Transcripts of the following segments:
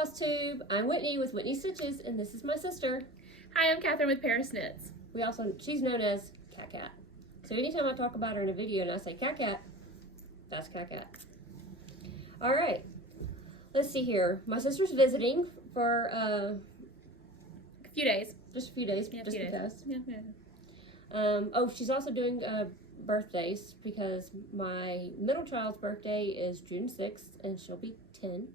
Flosstube. I'm Whitney with Whitney Stitches, and this is my sister. Hi, I'm Catherine with Paris Knits. She's known as Cat Cat. So anytime I talk about her in a video and I say Cat Cat, that's Cat Cat. All right, let's see here. My sister's visiting for A few days. just a few days, Yeah, just because. Yeah. Oh, she's also doing birthdays because my middle child's birthday is June 6th, and she'll be 10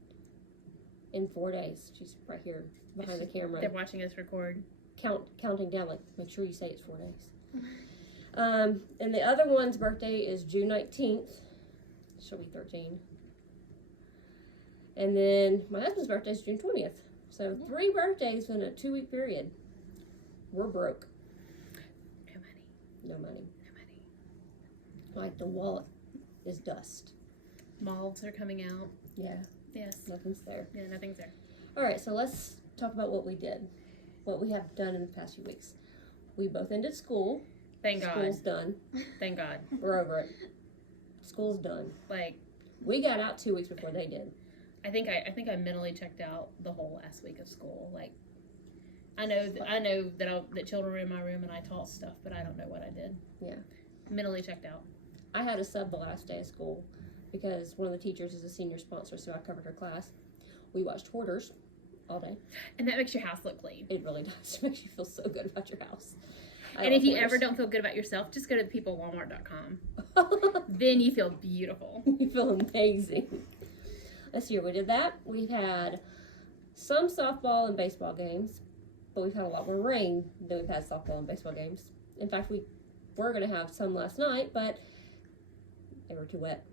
in 4 days. She's right here behind the camera. They're watching us record. Counting down, like, make sure you say it's 4 days. And the other one's birthday is June 19th. She'll be 13. And then my husband's birthday is June 20th. So 3 birthdays in a 2-week period. We're broke. No money. Like, the wallet is dust. Malls are coming out. Yeah. Yes. Nothing's there. Yeah, nothing's there. All right, so let's talk about what we did. What we have done in the past few weeks. We both ended school. Thank God. School's done. Thank God. We're over it. School's done. Like, We got out 2 weeks before they did. I think I mentally checked out the whole last week of school. Like, I know that children were in my room and I taught stuff, but I don't know what I did. Yeah. Mentally checked out. I had a sub the last day of school because one of the teachers is a senior sponsor, so I covered her class. We watched Hoarders all day. And that makes your house look clean. It really does. It makes you feel so good about your house. And if you ever don't feel good about yourself, just go to peoplewalmart.com. Then you feel beautiful. You feel amazing. This year we did that. We've had some softball and baseball games, but we've had a lot more rain than we've had softball and baseball games. In fact, we were going to have some last night, but they were too wet.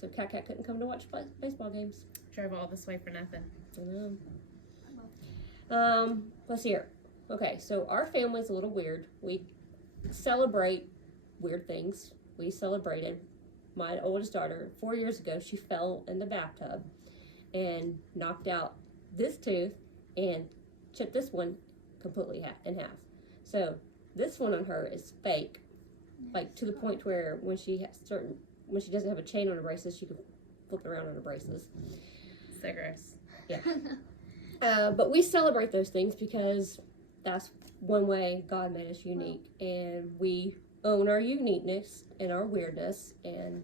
So Cat Cat couldn't come to watch baseball games. Drove all this way for nothing. I know. Let's see here. Okay, so our family's a little weird. We celebrate weird things. We celebrated my oldest daughter 4 years ago. She fell in the bathtub and knocked out this tooth and chipped this one completely in half. So this one on her is fake, like to the point where when she doesn't have a chain on her braces, she can flip around on her braces. So gross. Yeah. But we celebrate those things because that's one way God made us unique, and we own our uniqueness and our weirdness and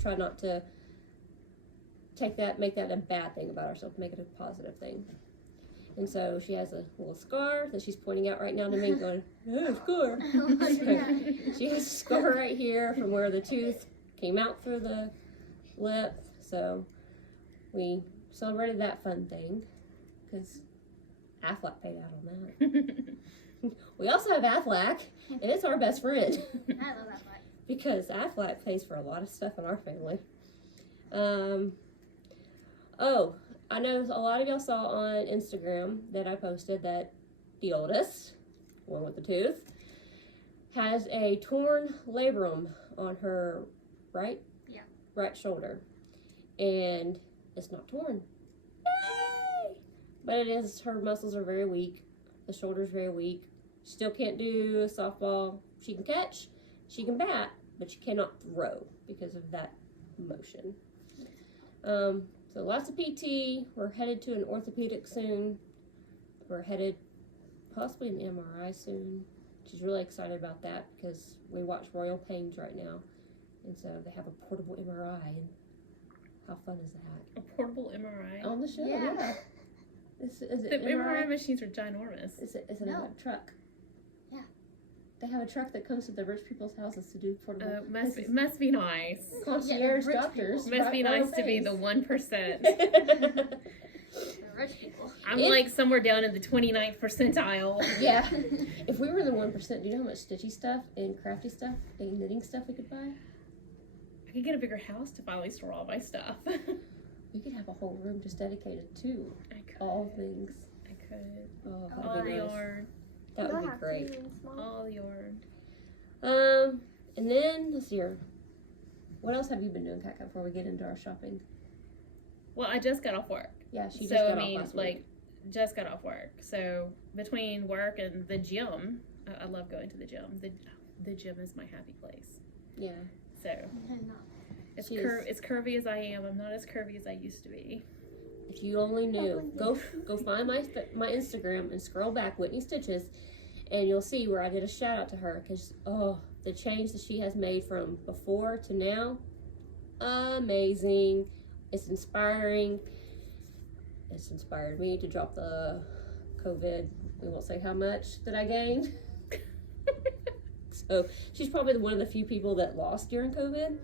try not to make that a bad thing about ourselves, make it a positive thing. And so she has a little scar that she's pointing out right now to me going, oh, scar. So she has a scar right here from where the tooth came out through the lip. So we celebrated that fun thing because Aflac paid out on that. We also have Aflac, and it's our best friend. I love Aflac. Because Aflac pays for a lot of stuff in our family. Oh, I know a lot of y'all saw on Instagram that I posted that the oldest, one with the tooth, has a torn labrum on her right shoulder. And it's not torn. Yay! But it is, her muscles are very weak. The shoulder's very weak. She still can't do softball. She can catch, she can bat, but she cannot throw because of that motion. So lots of PT. We're headed to an orthopedic soon. We're headed possibly an MRI soon. She's really excited about that because we watch Royal Pains right now. And so they have a portable MRI. And how fun is that? A portable MRI? On the show, yeah. Is it The MRI machines are ginormous. Is it a truck? Yeah. They have a truck that comes to the rich people's houses to do portable. Must be nice. Concierge rich doctors. Must be nice to be the 1%. The rich people. I'm like somewhere down in the 29th percentile. Yeah. If we were in the 1%, do you know how much stitchy stuff and crafty stuff and knitting stuff we could buy? I could get a bigger house to finally store all my stuff. We could have a whole room just dedicated to I could. all things. I could. Oh, All that'd the be nice. yarn. That would be great. All the yarn. And then let's see here. What else have you been doing, Kat, before we get into our shopping? Well, I just got off work. Yeah, she just got off last week. Like, just got off work. So between work and the gym, I love going to the gym. The gym is my happy place. Yeah. So it's curvy as I am. I'm not as curvy as I used to be. If you only knew, go find my Instagram and scroll back, Whitney Stitches, and you'll see where I did a shout out to her because the change that she has made from before to now, amazing. It's inspiring. It's inspired me to drop the COVID. We won't say how much that I gained. So she's probably one of the few people that lost during COVID.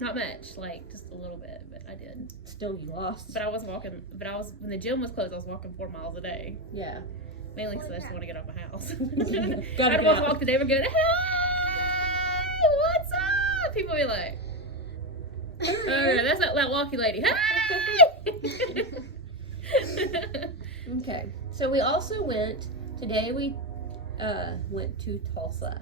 Not much, like just a little bit, but I did. Still, you lost. But I was walking. When the gym was closed, I was walking 4 miles a day. Yeah. Mainly because I just want to get out of my house. Gotta I'd walk the day and go, hey, what's up? People be like, oh, that's that walkie lady. Hey! Okay. So we also went today. We went to Tulsa.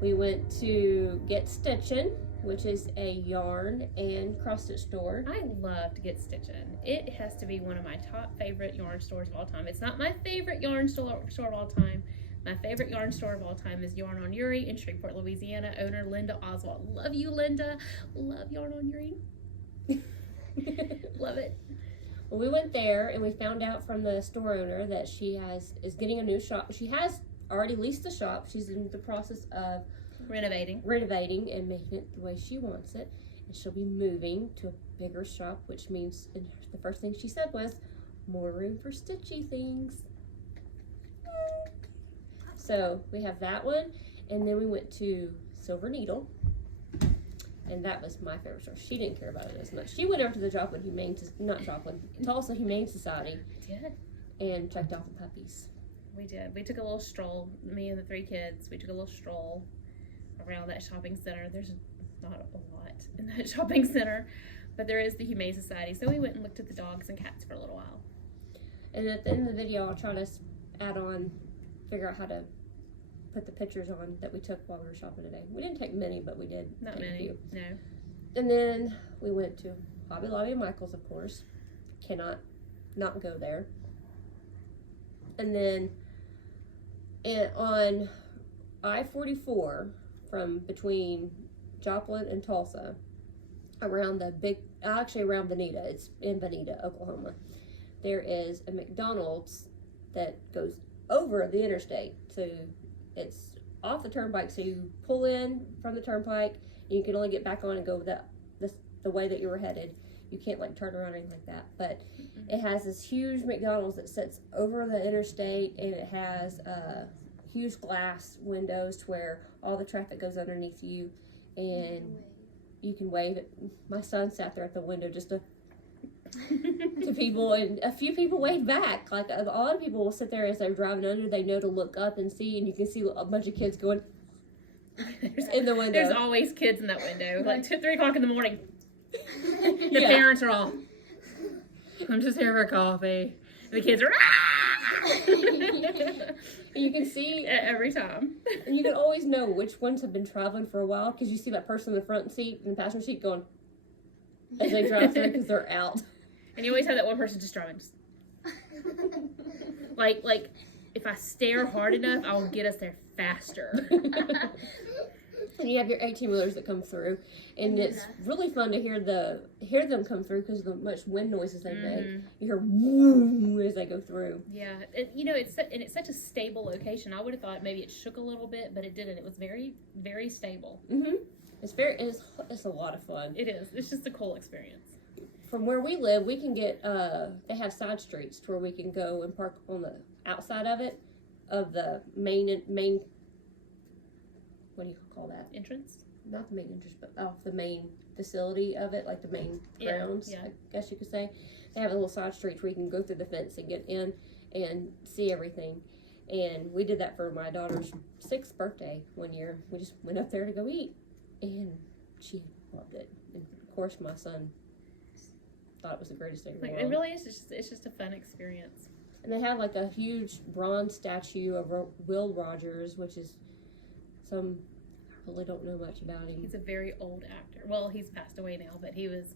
We went to Get Stitchin', which is a yarn and cross stitch store. I love to Get Stitchin'. It has to be one of my top favorite yarn stores of all time. It's not my favorite yarn store of all time. My favorite yarn store of all time is Yarn on Uri in Shreveport, Louisiana. Owner Linda Oswald. Love you, Linda. Love Yarn on Uri. Love it. Well, we went there and we found out from the store owner that she is getting a new shop. She has already leased the shop. She's in the process of Renovating and making it the way she wants it. And she'll be moving to a bigger shop, which means, and the first thing she said was, more room for stitchy things. So we have that one, and then we went to Silver Needle, and that was my favorite store. She didn't care about it as much. She went over to the Tulsa Humane Society. Did. And checked out the puppies. We did. We took a little stroll, me and the 3 kids. We took a little stroll around that shopping center. There's not a lot in that shopping center, but there is the Humane Society. So we went and looked at the dogs and cats for a little while. And at the end of the video, I'll try to figure out how to put the pictures on that we took while we were shopping today. We didn't take many, but we did. Not take many, a few. no. And then we went to Hobby Lobby and Michael's, of course. Cannot not go there. And then on I-44 from between Joplin and Tulsa, around Bonita, it's in Bonita, Oklahoma, there is a McDonald's that goes over the interstate. So it's off the turnpike, so you pull in from the turnpike and you can only get back on and go the way that you were headed. You can't like turn around or anything like that. But it has this huge McDonald's that sits over the interstate, and it has huge glass windows to where all the traffic goes underneath you, and you can wave at. My son sat there at the window just to people, and a few people waved back. Like a lot of people will sit there as they're driving under. They know to look up and see, and you can see a bunch of kids going in the window. There's always kids in that window, like 2, 3 o'clock in the morning. The Yeah. parents are all, I'm just here for coffee. And the kids are, And you can see every time. And you can always know which ones have been traveling for a while because you see that person in the front seat and the passenger seat going as they drive through because they're out. And you always have that one person just driving. Like if I stare hard enough, I'll get us there faster. And you have your 18-wheelers that come through, and it's really fun to hear them come through because of the much wind noises they make. You hear woo as they go through. Yeah, it's such a stable location. I would have thought maybe it shook a little bit, but it didn't. It was very, very stable. It's a lot of fun. It is. It's just a cool experience. From where we live, we can get they have side streets to where we can go and park on the outside of the main. What do you call that? Entrance? Not the main entrance, but off the main facility of it, like the main grounds, yeah. I guess you could say. They have a little side street where you can go through the fence and get in and see everything. And we did that for my daughter's 6th birthday one year. We just went up there to go eat, and she loved it. And of course, my son thought it was the greatest thing in the world. It really is. It's just a fun experience. And they have like a huge bronze statue of Will Rogers, which is I really don't know much about him. He's a very old actor. Well, he's passed away now, but he was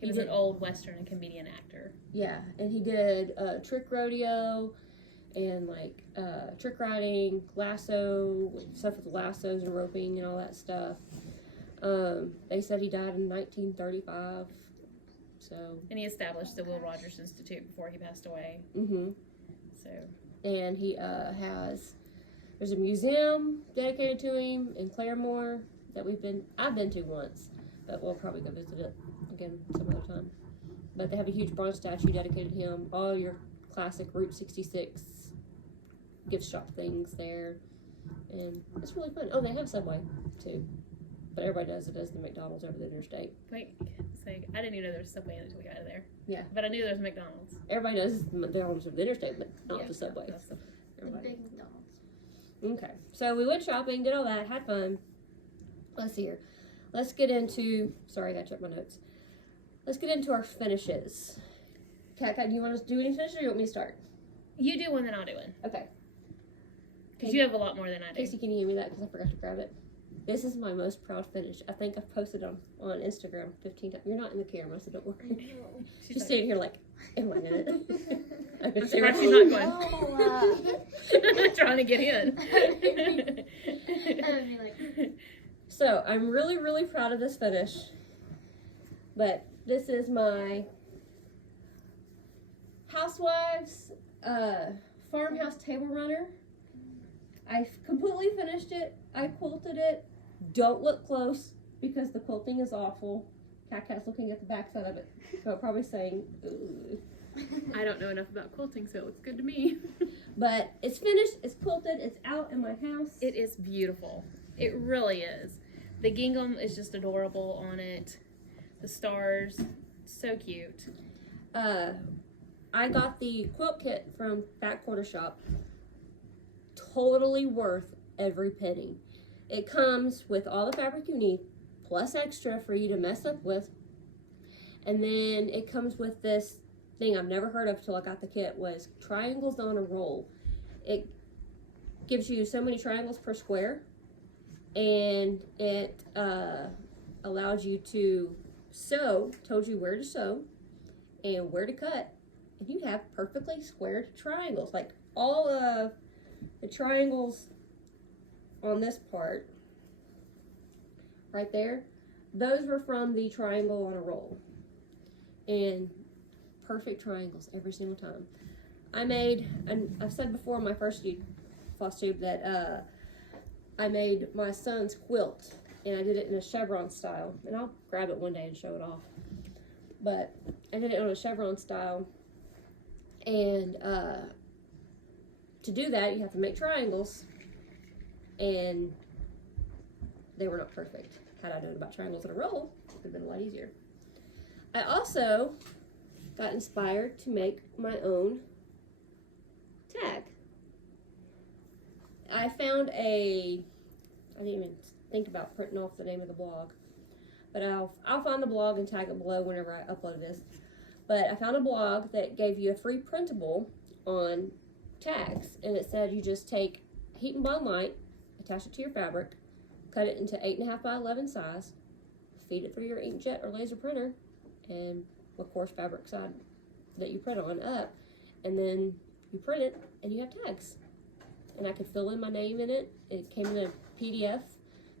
an old Western and comedian actor. Yeah, and he did trick rodeo and like trick riding, lasso, stuff with lassos and roping and all that stuff. They said he died in 1935. So. And he established the Will Rogers Institute before he passed away. Mm-hmm. So. And he there's a museum dedicated to him in Claremore that I've been to once, but we'll probably go visit it again some other time. But they have a huge bronze statue dedicated to him. All your classic Route 66 gift shop things there, and it's really fun. Oh, they have Subway too, but everybody knows it as the McDonald's over the interstate. Wait, so I didn't even know there was Subway until we got out of there. Yeah. But I knew there was McDonald's. Everybody knows it's the McDonald's over the interstate, but not the Subway. That's the- The Everybody. big McDonald's. Okay, so we went shopping, did all that, had fun. Let's see here. Let's get into. Sorry, I got to check my notes. Let's get into our finishes. Kat, do you want us to do any finishes, or you want me to start? You do one, then I'll do one. Okay. Because you have a lot more than I do. Casey, can you give me that? Because I forgot to grab it. This is my most proud finish. I think I've posted on Instagram 15 times. You're not in the camera, so don't worry. She's like, standing here like, am I in it? I'm surprised she's not going. Oh, Trying to get in. I would be like, So, I'm really, really proud of this finish. But this is my Housewives farmhouse table runner. I completely finished it. I quilted it. Don't look close because the quilting is awful. Cat's looking at the backside of it, so probably saying, "Ugh." I don't know enough about quilting, so it's good to me. But it's finished. It's quilted. It's out in my house. It is beautiful. It really is. The gingham is just adorable on it. The stars, so cute. I got the quilt kit from Back Corner Shop. Totally worth every penny. It comes with all the fabric you need, plus extra for you to mess up with. And then it comes with this thing I've never heard of till I got the kit, was triangles on a roll. It gives you so many triangles per square, and it allows you to sew, tells you where to sew and where to cut, and you have perfectly squared triangles. Like all of the triangles on this part right there, those were from the triangle on a roll, and perfect triangles every single time. I made, and I've said before in my first Flosstube that I made my son's quilt, and I did it in a chevron style, and I'll grab it one day and show it off. But I did it on a chevron style, and to do that you have to make triangles, and they were not perfect. Had I known about triangles in a roll, it would have been a lot easier. I also got inspired to make my own tag. I found I didn't even think about printing off the name of the blog, but I'll find the blog and tag it below whenever I upload this. But I found a blog that gave you a free printable on tags, and it said you just take heat and bond light, attach it to your fabric, cut it into 8.5 by 11 size, feed it through your inkjet or laser printer, and of course fabric side that you print on up, and then you print it and you have tags. And I could fill in my name in it. It came in a PDF,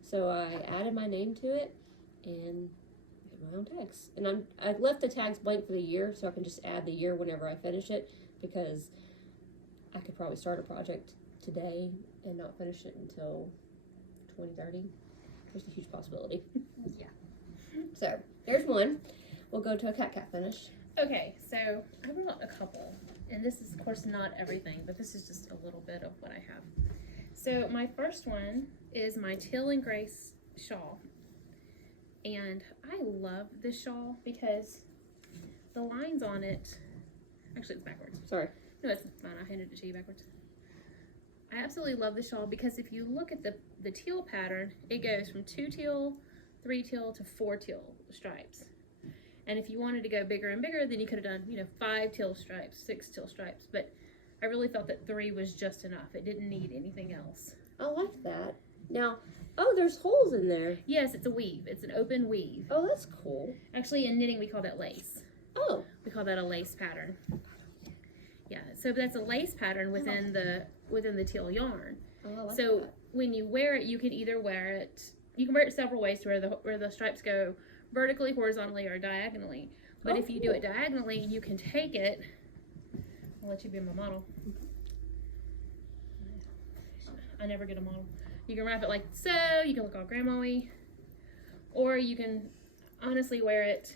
so I added my name to it and made my own tags. And I left the tags blank for the year, so I can just add the year whenever I finish it, because I could probably start a project today and not finish it until 2030. There's a huge possibility. yeah. So there's one. We'll go to a cat finish. Okay, so I brought a couple, and this is of course not everything, but this is just a little bit of what I have. So my first one is my Teal and Grace shawl, and I love this shawl because the lines on it, actually it's backwards. Sorry. No, it's fine, I handed it to you backwards. I absolutely love the shawl because if you look at the teal pattern, it goes from 2 teal, 3 teal to 4 teal stripes. And if you wanted to go bigger and bigger, then you could have done, 5 teal stripes, 6 teal stripes. But I really felt that 3 was just enough. It didn't need anything else. I like that. Now, oh, there's holes in there. Yes, it's a weave. It's an open weave. Oh, that's cool. Actually, in knitting, we call that lace. Oh. We call that a lace pattern. Yeah, so that's a lace pattern within the teal yarn. Oh, I like So that. when you wear it, you can either wear it, you can wear it several ways to where the stripes go vertically, horizontally, or diagonally. But Oh, if you do it diagonally, you can take it. I'll let you be my model. I never get a model. You can wrap it like so. You can look all grandma-y. Or you can honestly wear it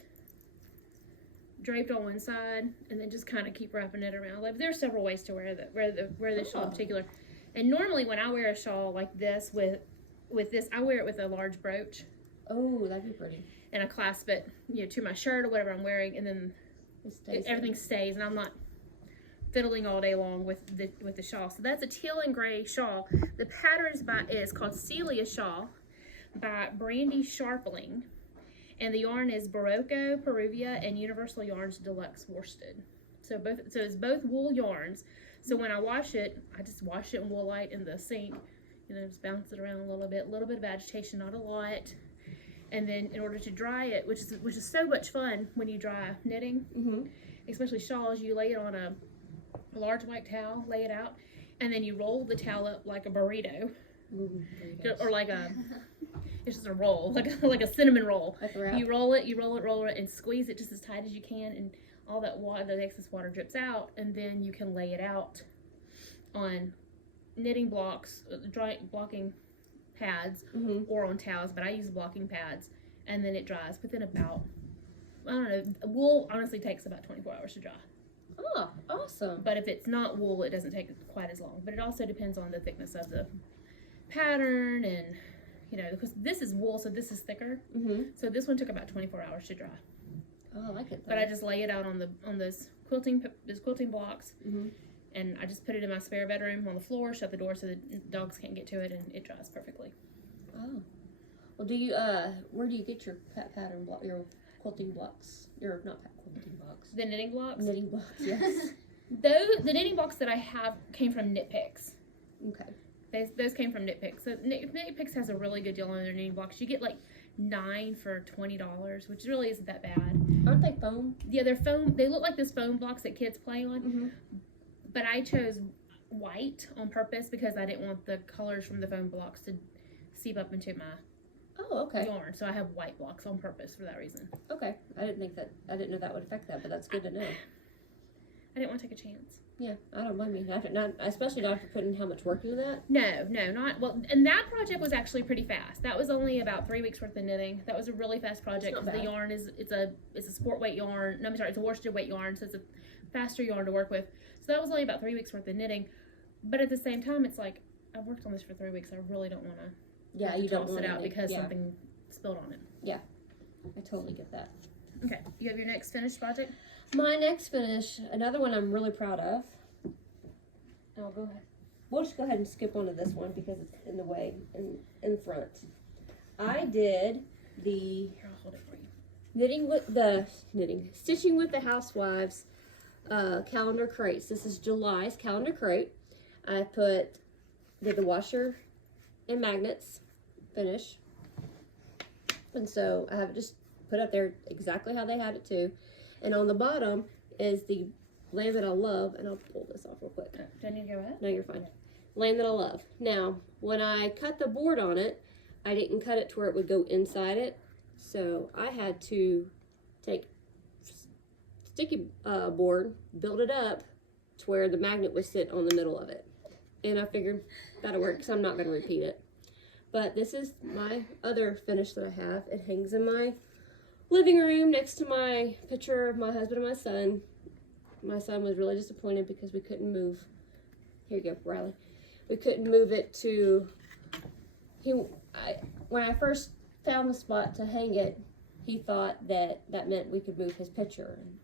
draped on one side and then just kind of keep wrapping it around. Like there's several ways to wear the shawl in particular. And normally when I wear a shawl like this with this, I wear it with a large brooch. Oh, that'd be pretty. And I clasp it, to my shirt or whatever I'm wearing, and then everything stays, and I'm not fiddling all day long with the shawl. So that's a teal and gray shawl. The pattern is called Celia Shawl by Brandy Sharpling, and the yarn is Barocco Peruvia and Universal Yarns Deluxe Worsted. So it's both wool yarns. So when I wash it, I just wash it in Woolite in the sink, just bounce it around a little bit of agitation, not a lot. And then in order to dry it, which is so much fun when you dry knitting, especially shawls, you lay it on a large white towel, lay it out, and then you roll the towel up like a burrito, or like it's just a roll, like a cinnamon roll. You roll it, and squeeze it just as tight as you can, and all that water, the excess water drips out, and then you can lay it out on knitting blocks, blocking pads, or on towels, but I use blocking pads, and then it dries within about, I don't know, wool honestly takes about 24 hours to dry. Oh, awesome. But if it's not wool, it doesn't take quite as long, but it also depends on the thickness of the pattern, and because this is wool, so this is thicker, so this one took about 24 hours to dry. Oh, I like it though. But I just lay it out on those quilting blocks, and I just put it in my spare bedroom on the floor, shut the door so the dogs can't get to it, and it dries perfectly. Oh. Well, do you, where do you get your pattern block, your quilting blocks? Your, not quilting blocks. The knitting blocks? Knitting blocks, yes. The knitting blocks that I have came from Knit Picks. Okay. Those came from Knit Picks. So Knit Picks has a really good deal on their knitting blocks. You get like 9 for $20, which really isn't that bad. Aren't they foam? Yeah, they're foam. They look like those foam blocks that kids play on. But I chose white on purpose because I didn't want the colors from the foam blocks to seep up into my yarn. So I have white blocks on purpose for that reason. Okay. I didn't know that would affect that, but that's good to know. I didn't want to take a chance. Yeah, I don't blame you. Especially not after putting how much work into that. No, not well. And that project was actually pretty fast. That was only about 3 weeks worth of knitting. That was a really fast project because the yarn it's a sport weight yarn. No, I'm sorry, it's a worsted weight yarn, so it's a faster yarn to work with. So that was only about 3 weeks worth of knitting. But at the same time, it's like I've worked on this for 3 weeks. I really don't want to. Yeah, you don't toss want it out because yeah. something spilled on it. Yeah, I totally get that. Okay, you have your next finished project? My next finish, another one I'm really proud of. I'll go ahead. We'll just go ahead and skip onto this one because it's in the way, in front. I did the Here, I'll hold it for you. Stitching with the Housewives calendar crates. This is July's calendar crate. I did the washer and magnets finish. And so I have it just put up there exactly how they had it too. And on the bottom is the Land That I Love, and I'll pull this off real quick. Do I need to go ahead? No, you're fine. Land That I Love. Now, when I cut the board on it, I didn't cut it to where it would go inside it. So I had to take sticky board, build it up to where the magnet would sit on the middle of it. And I figured that'll work because I'm not going to repeat it. But this is my other finish that I have. It hangs in my living room next to my picture of my husband and my son. My son was really disappointed because we couldn't move. Here you go, Riley. We couldn't move it to. When I first found the spot to hang it, he thought that meant we could move his picture, and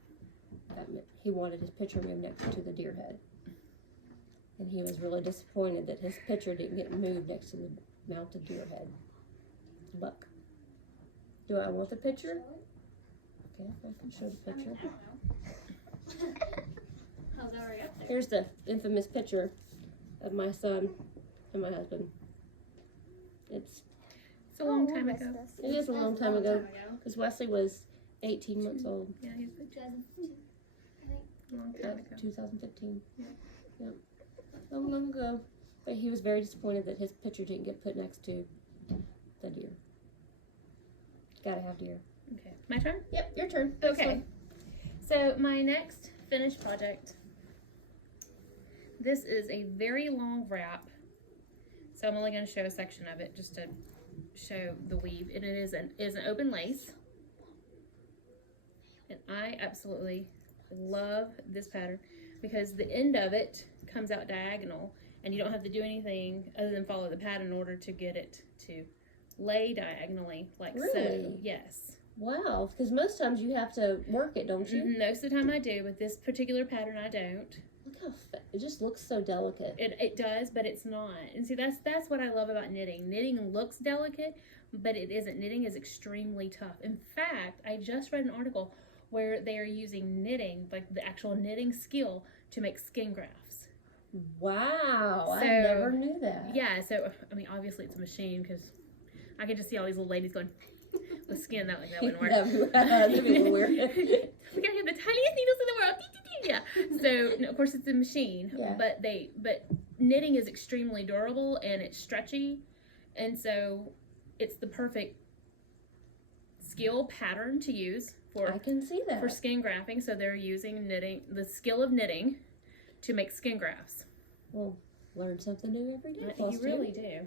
that meant he wanted his picture moved next to the deer head. And he was really disappointed that his picture didn't get moved next to the mounted deer head. Buck. Do I want the picture? Okay, I can show the picture. How's that right up there? Here's the infamous picture of my son and my husband. It's a long time ago. It is a long time ago because Wesley was 18 months old. Yeah, he's 2002. a long time ago. 2015. Yeah. Yep. So long ago. But he was very disappointed that his picture didn't get put next to the deer. Gotta have deer. Okay, my turn? Yep, your turn. Okay. So my next finished project, this is a very long wrap. So I'm only going to show a section of it just to show the weave. And it is an open lace. And I absolutely love this pattern because the end of it comes out diagonal and you don't have to do anything other than follow the pattern in order to get it to lay diagonally like so. Really? Yes. Wow, because most times you have to work it, don't you? Most of the time I do, but this particular pattern I don't. Look how it just looks so delicate. It does, but it's not. And see, that's what I love about knitting. Knitting looks delicate, but it isn't. Knitting is extremely tough. In fact, I just read an article where they are using knitting, like the actual knitting skill, to make skin grafts. Wow, I So, never knew that. Yeah, so, I mean, obviously it's a machine because I can just see all these little ladies going with skin. That wouldn't work. That'd be a little weird. We gotta have the tiniest needles in the world. Yeah. So, no, of course, it's a machine, Yeah. but knitting is extremely durable and it's stretchy, and so it's the perfect skill pattern to use I can see that. for skin grafting. So they're using the skill of knitting to make skin grafts. Well, learn something new every day. You really do.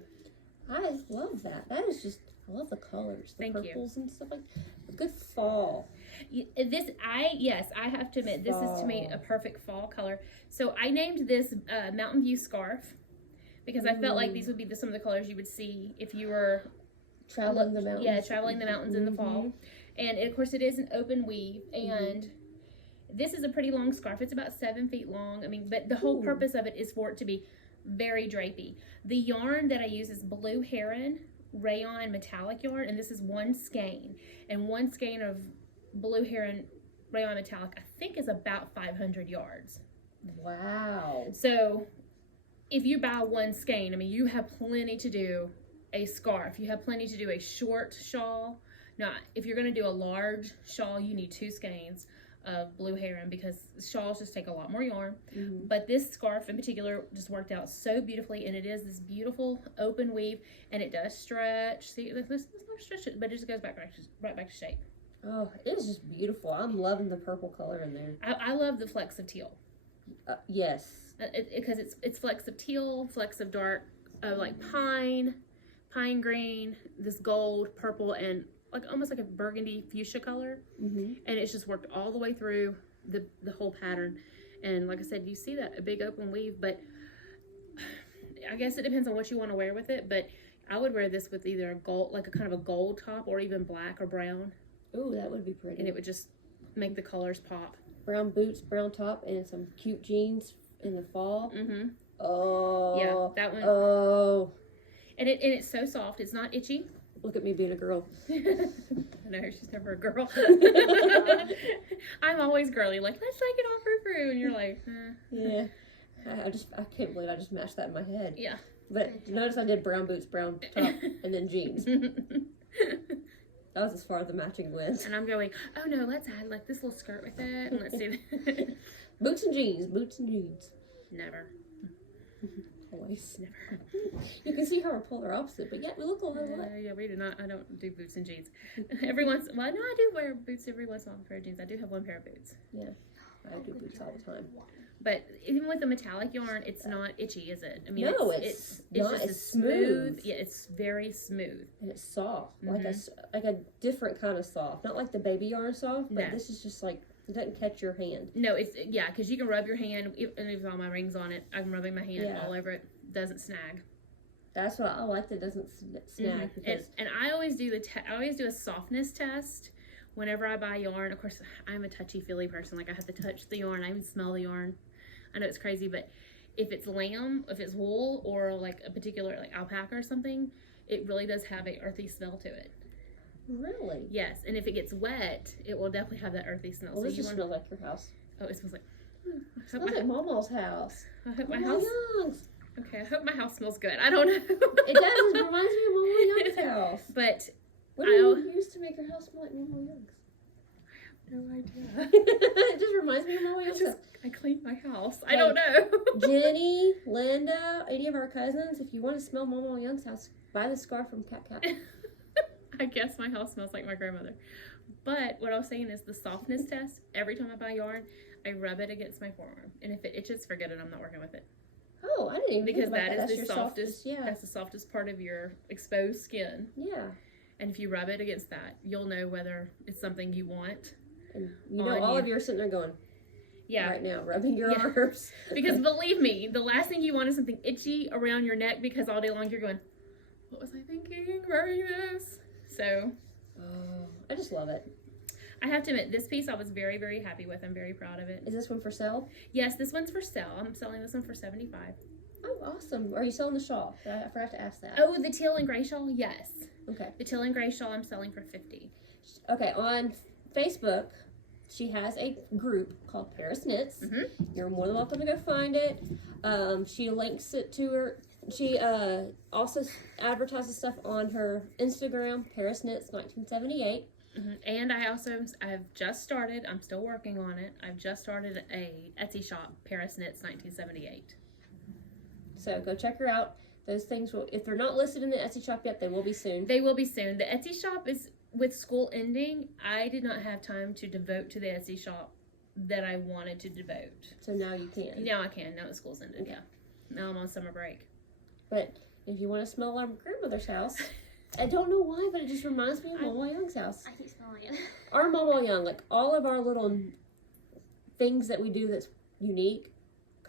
I love that. That is just, I love the colors, the Thank you. purples and stuff like that. Good fall. I have to admit, this is to me a perfect fall color. So I named this Mountain View Scarf because I felt like these would be some of the colors you would see if you were Traveling the mountains. Yeah, traveling the mountains in the fall. And of course it is an open weave, and this is a pretty long scarf. It's about 7 feet long. I mean, but the whole purpose of it is for it to be very drapey. The yarn that I use is Blue Heron rayon metallic yarn, and this is one skein. And one skein of Blue Heron rayon metallic, I think, is about 500 yards. Wow. So if you buy one skein, I mean, you have plenty to do a scarf. You have plenty to do a short shawl. Now, if you're going to do a large shawl, you need 2 skeins of Blue Heron because shawls just take a lot more yarn. But this scarf in particular just worked out so beautifully, and it is this beautiful open weave, and it does stretch. See, this is not stretch, but it just goes right back to shape. Oh, it is just beautiful. I'm loving the purple color in there. I love the flecks of teal. Yes. Because it's flecks of teal, flecks of dark, like pine green, this gold, purple, and like almost like a burgundy fuchsia color. And it's just worked all the way through the whole pattern. And like I said, you see that a big open weave, but I guess it depends on what you want to wear with it. But I would wear this with either a gold, like a kind of a gold top, or even black or brown. Ooh, that would be pretty. And it would just make the colors pop. Brown boots, brown top, and some cute jeans in the fall. Oh. Yeah, that one. Oh. And it's so soft. It's not itchy. Look at me being a girl. No, she's never a girl. I'm always girly. Like, let's take it off her and you're like, Yeah. I can't believe I just mashed that in my head. Yeah. But notice I did brown boots, brown top, and then jeans. That was as far as the matching went. And I'm going, oh no, let's add like this little skirt with it, and let's do that. Boots and jeans. Never. Always. Never. You can see how we're polar opposite, but yet we look a lot alike. Yeah, we do not. I don't do boots and jeans. I do wear boots every once in a while. Pair of jeans. I do have one pair of boots. Yeah, I do boots all the time. But even with the metallic yarn, it's not itchy, is it? I mean, no, it's not. just It's smooth. Yeah, it's very smooth. And it's soft, like a different kind of soft. Not like the baby yarn soft, but this is just like, it doesn't catch your hand. No, because you can rub your hand, and if all my rings on it, I'm rubbing my hand all over it. Doesn't snag. That's what I like. That doesn't snag. Because and I always do I always do a softness test whenever I buy yarn. Of course, I'm a touchy-feely person. Like, I have to touch the yarn. I even smell the yarn. I know it's crazy, but if it's lamb, if it's wool, or like a particular like alpaca or something, it really does have a earthy smell to it. Really? Yes, and if it gets wet, it will definitely have that earthy smell. Well, this just smells like your house. Oh, it smells like. It smells like Mama's house. I hope my Mama house. Young's. Okay, I hope my house smells good. I don't know. It does. It reminds me of Mama Young's house. But what do you use to make your house smell like Mama Young's? I have no idea. It just reminds me of Mama Young's house. I cleaned my house. I don't know. Jenny, Linda, any of our cousins, if you want to smell Mama Young's house, buy the scarf from Cat Cat. I guess my house smells like my grandmother. But what I was saying is the softness test. Every time I buy yarn, I rub it against my forearm, and if it itches, forget it. I'm not working with it. Oh, I didn't even think Because about that. that is That's the your softest. Yeah. That's the softest part of your exposed skin. Yeah. And if you rub it against that, you'll know whether it's something you want. And you know, all of you are sitting there going, yeah, right now, rubbing your Yeah. arms. Because believe me, the last thing you want is something itchy around your neck, because all day long you're going, what was I thinking wearing this? So, Oh, I just love it. I have to admit, this piece I was very, very happy with. I'm very proud of it. Is this one for sale? Yes, this one's for sale. I'm selling this one for $75. Oh, awesome. Are you selling the shawl? I forgot to ask that. Oh, the teal and gray shawl? Yes. Okay. The teal and gray shawl I'm selling for $50. Okay, on Facebook, she has a group called Paris Knits. Mhm. You're more than welcome to go find it. She links it to her. She also advertises stuff on her Instagram, Paris Knits 1978. And I've just started, I'm still working on it, I've just started a Etsy shop, Paris Knits 1978. So go check her out. Those things will, if they're not listed in the Etsy shop yet, they will be soon. They will be soon. The Etsy shop is, with school ending, I did not have time to devote to the Etsy shop that I wanted to devote. So now you can. Now I can, now that school's ended, yeah. Now I'm on summer break. But if you want to smell our grandmother's house, I don't know why, but it just reminds me of Mama Young's house. I keep smelling it. Our Mama Young, like all of our little things that we do that's unique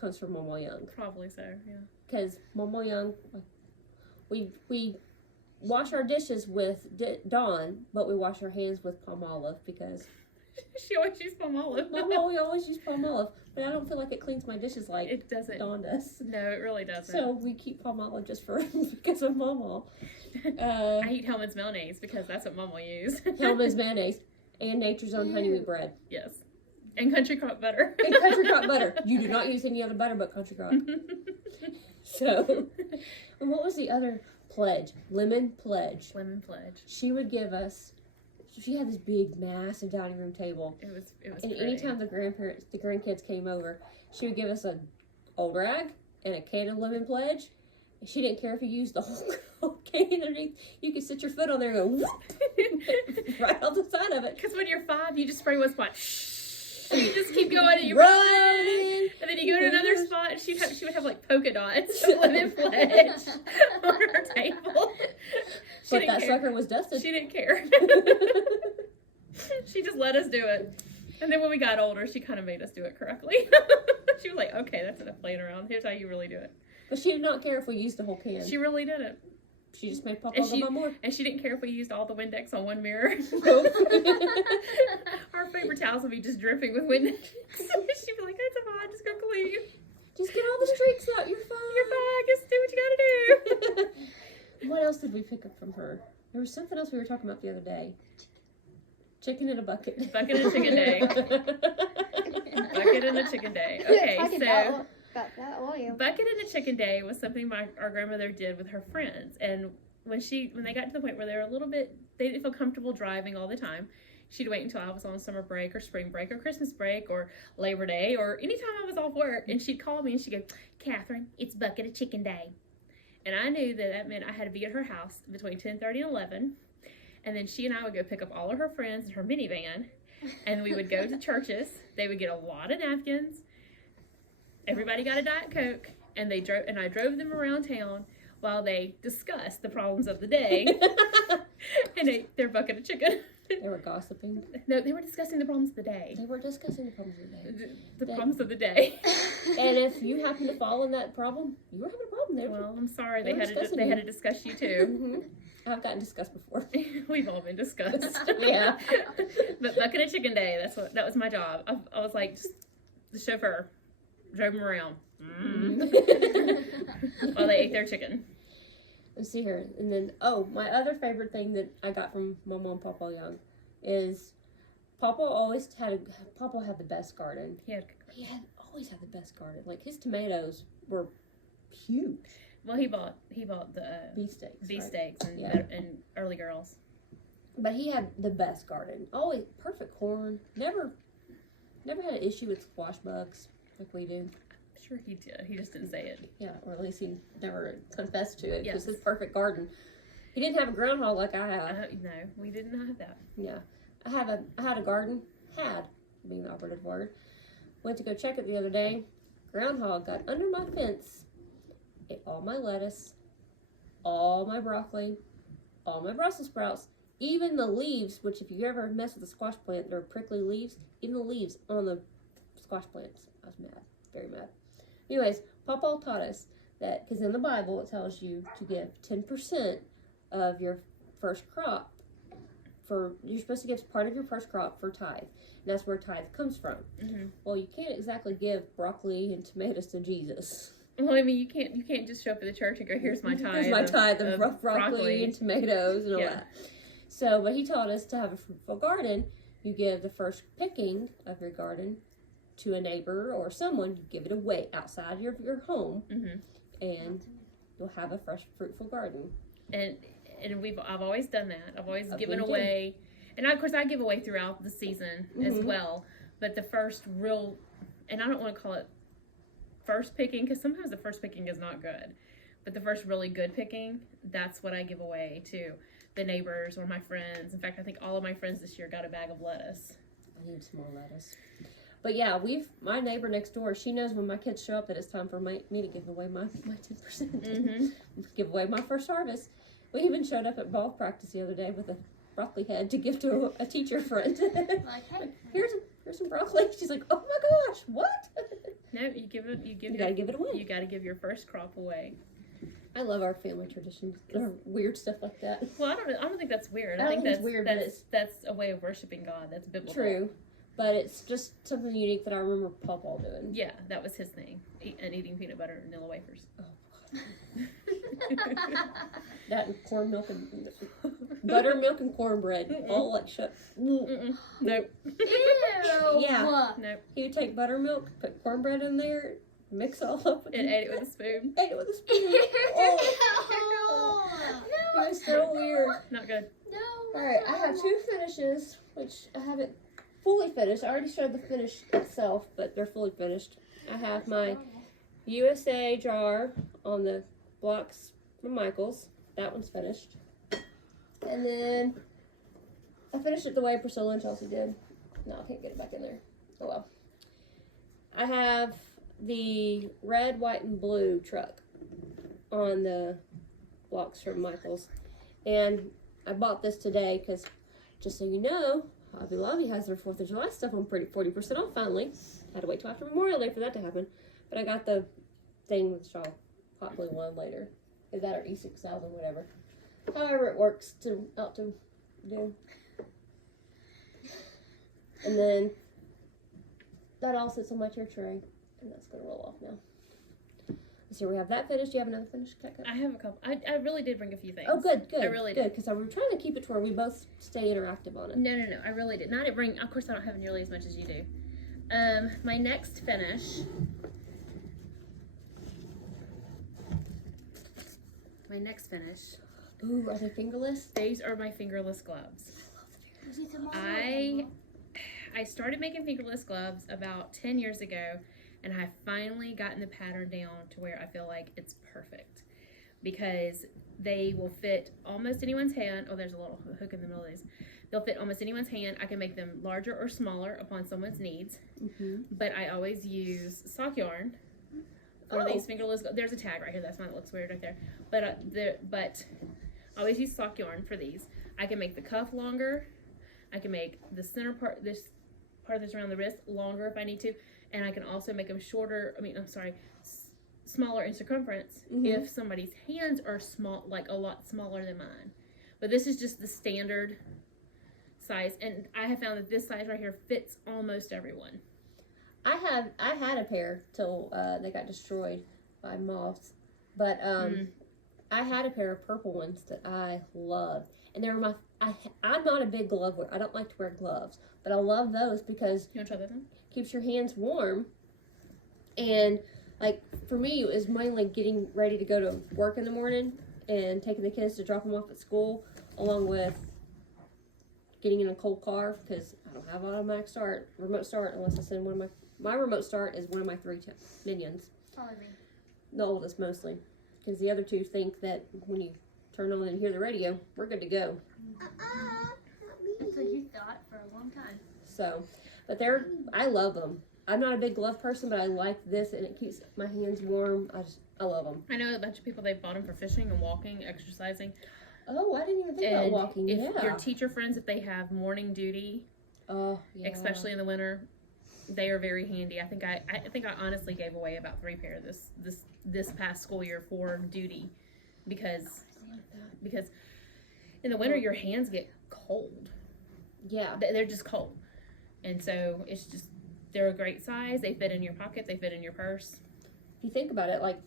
comes from Mama Young. Probably so, yeah. Because Mama Young, like, we wash our dishes with Dawn, but we wash our hands with palm olive because She always used palm olive. Mama, we always use palm olive, but I don't feel like it cleans my dishes like It doesn't. Dawn does. No, it really doesn't. So we keep palm olive just for because of Mama. I eat Hellman's mayonnaise because that's what Mom will use. Hellman's mayonnaise and Nature's Own honey wheat bread. Yes. And country crock butter. And country crock butter. You do not use any other butter but country crock. So, and what was the other pledge? Lemon pledge. Lemon pledge. She would give us. She had this big, massive dining room table. It was. And pretty. anytime the grandkids came over, she would give us an old rag and a can of lemon pledge. And she didn't care if you used the whole can underneath. You could sit your foot on there and go whoop, right off the side of it. Because when you're 5, you just spray one spot. So you just keep going and you Run! And then you go to another spot. She would have like polka dots of lemon pledge on her table. But that sucker was dusted. She didn't care. She just let us do it. And then when we got older, she kind of made us do it correctly. She was like, okay, that's enough playing around. Here's how you really do it. But she did not care if we used the whole can. She really didn't. She just made Papa And go buy more. And she didn't care if we used all the Windex on one mirror. Our paper towels would be just dripping with Windex. She'd be like, that's fine, just go clean. Just get all the streaks out, you're fine. You're fine, just do what you gotta do. What else did we pick up from her? There was something else we were talking about the other day. Chicken in a bucket. Bucket and chicken day. Bucket and a chicken day. Okay, so bucket and a chicken day was something our grandmother did with her friends, and when they got to the point where they didn't feel comfortable driving all the time, she'd wait until I was on summer break or spring break or Christmas break or Labor Day or anytime I was off work, and she'd call me and she'd go, Catherine, it's bucket of chicken day. And I knew that meant I had to be at her house between 10:30 and 11, and then she and I would go pick up all of her friends in her minivan, and we would go to churches. They would get a lot of napkins. Everybody got a Diet Coke, and I drove them around town while they discussed the problems of the day and ate their bucket of chicken. They were gossiping. No, they were discussing the problems of the day. They were discussing the problems of the day. The problems of the day. And if you happen to fall in that problem, you were having a problem there. Well, I'm sorry. They They were had to discuss you too. Mm-hmm. I've gotten discussed before. We've all been discussed. Yeah. But bucket of chicken day. That was my job. I was like just the chauffeur. Drove them around while they ate their chicken. Let's see here. And then, my other favorite thing that I got from Mama and Papa Young is Papa had the best garden. He always had the best garden. Like, his tomatoes were huge. Well, he bought the beefsteaks and early girls. But he had the best garden. Always perfect corn. Never had an issue with squash bugs like we do. I'm sure he did. He just didn't say it. Yeah, or at least he never confessed to it. Yes. It was his perfect garden. He didn't have a groundhog like I have. No, we did not have that. Yeah. I had a garden, had being the operative word. Went to go check it the other day. Groundhog got under my fence, ate all my lettuce, all my broccoli, all my Brussels sprouts, even the leaves, which if you ever mess with a squash plant, they're prickly leaves, even the leaves on the squash plants. I was mad, very mad. Anyways, Papa taught us that, because in the Bible it tells you to give 10% of your first crop you're supposed to give part of your first crop for tithe. And that's where tithe comes from. Mm-hmm. Well, you can't exactly give broccoli and tomatoes to Jesus. Well, I mean, you can't just show up at the church and go, here's my tithe. Here's my tithe of broccoli and tomatoes and all that. So, but he taught us to have a fruitful garden. You give the first picking of your garden to a neighbor or someone. You give it away outside your home, and you'll have a fresh, fruitful garden. And I've always done that. I've always given away, and of course I give away throughout the season as well. But the first real, and I don't want to call it first picking, because sometimes the first picking is not good. But the first really good picking, that's what I give away to the neighbors or my friends. In fact, I think all of my friends this year got a bag of lettuce. I need some more lettuce. But yeah, my neighbor next door, she knows when my kids show up that it's time for me to give away my 10%. Give away my first harvest. We even showed up at ball practice the other day with a broccoli head to give to a teacher friend. Like, hey, here's some broccoli. She's like, oh my gosh, what? No, you gotta give it away. You gotta give your first crop away. I love our family traditions, or weird stuff like that. Well, I don't think that's weird. I think that's weird, that's a way of worshiping God. That's biblical. True, but it's just something unique that I remember Papa doing. Yeah, that was his thing, and eating peanut butter and vanilla wafers. Oh God. That and corn milk and buttermilk and cornbread, all like shut. Nope. ew. Yeah. Nope. He would take buttermilk, put cornbread in there, mix it all up, And ate it with a spoon. Ate it with a spoon. Oh, it was so weird. Not good. No. All right, I have two finishes, which I haven't fully finished. I already showed the finish itself, but they're fully finished. I have my USA jar on the blocks from Michael's. That one's finished. And then I finished it the way Priscilla and Chelsea did. No, I can't get it back in there. Oh well. I have the red, white, and blue truck on the blocks from Michael's. And I bought this today because, just so you know, Hobby Lobby has their 4th of July stuff on 40% off finally. Had to wait till after Memorial Day for that to happen. But I got the thing with the shawl, hot blue one later. Is that or E6000, whatever. However it works to do. And then that all sits on my chair tray, and that's gonna roll off now. So we have that finished. Do you have another finished cut? I have a couple. I really did bring a few things. Oh, good. I really good, did. because we were trying to keep it to where we both stay interactive on it. No. I really did. I didn't bring. Of course, I don't have nearly as much as you do. My next finish. Ooh, are they fingerless? These are my fingerless gloves. Is it tomorrow? I started making fingerless gloves about 10 years ago, and I finally gotten the pattern down to where I feel like it's perfect, because they will fit almost anyone's hand. Oh, there's a little hook in the middle of these. They'll fit almost anyone's hand. I can make them larger or smaller upon someone's needs, but I always use sock yarn for these fingerless. There's a tag right here. That's why it looks weird right there. But I always use sock yarn for these. I can make the cuff longer. I can make the center part, this part that's around the wrist, longer if I need to, and I can also make them shorter. Smaller in circumference if somebody's hands are small, like a lot smaller than mine. But this is just the standard size, and I have found that this size right here fits almost everyone. I had a pair till they got destroyed by moths, but I had a pair of purple ones that I loved, and they were I'm not a big glove wearer. I don't like to wear gloves, but I love those because You want to try that one? Keeps your hands warm. And like for me, it was mainly getting ready to go to work in the morning and taking the kids to drop them off at school, along with getting in a cold car because I don't have remote start unless I send one of my remote start is one of my 3 minions. Probably me. The oldest mostly, because the other 2 think that when you turn on and hear the radio, we're good to go. Not me. So you thought for a long time. So, but I love them. I'm not a big glove person, but I like this, and it keeps my hands warm. I love them. I know a bunch of people, they've bought them for fishing and walking, exercising. Oh, I didn't even think about walking. If Yeah. your teacher friends, if they have morning duty, Oh, yeah. especially in the winter, they are very handy. I think I honestly gave away about 3 pair this past school year for duty, because in the winter your hands get cold. Yeah. They're just cold, and so it's just, they're a great size. They fit in your pocket. They fit in your purse. If you think about it, like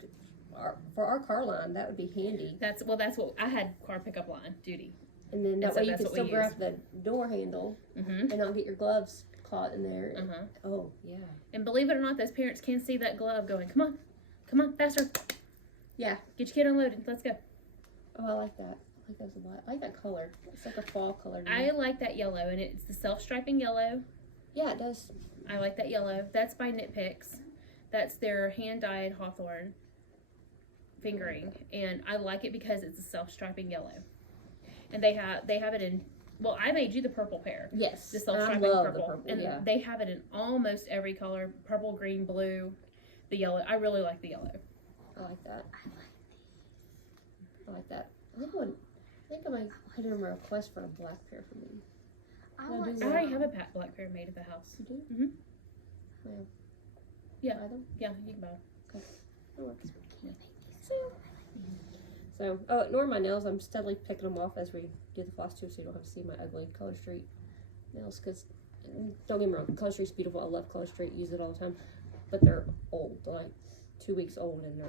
for our car line, that would be handy. That's what I had, car pickup line duty. And then that so way you that's can what we still grab the door handle Mm-hmm. and not get your gloves caught in there. Oh, yeah. And believe it or not, those parents can see that glove going, come on, faster. Yeah. Get your kid unloaded. Let's go. Oh, I like that. I like those a lot. I like that color. It's like a fall color. I like that yellow, and it's the self-striping yellow. Yeah, it does. I like that yellow. That's by Knit Picks. That's their hand-dyed hawthorn fingering, and I like it because it's a self-striping yellow. And they have it in, well, I made you the purple pair. Yes. The self-striping I love purple. the purple, And yeah. they have it in almost every color: purple, green, blue, the yellow. I really like the yellow. I like that. I like that. I think I might put in a request for a black pair for me. I Wanna want do I that? already have a black pair made at the house. You do? Mhm. Well, Yeah. buy them? Yeah, you can buy them. That works. So, ignore my nails. I'm steadily picking them off as we do the floss tube, so you don't have to see my ugly Color Street nails. Because, don't get me wrong, Color Street's beautiful. I love Color Street. Use it all the time. But they're old. They're like 2 weeks old, and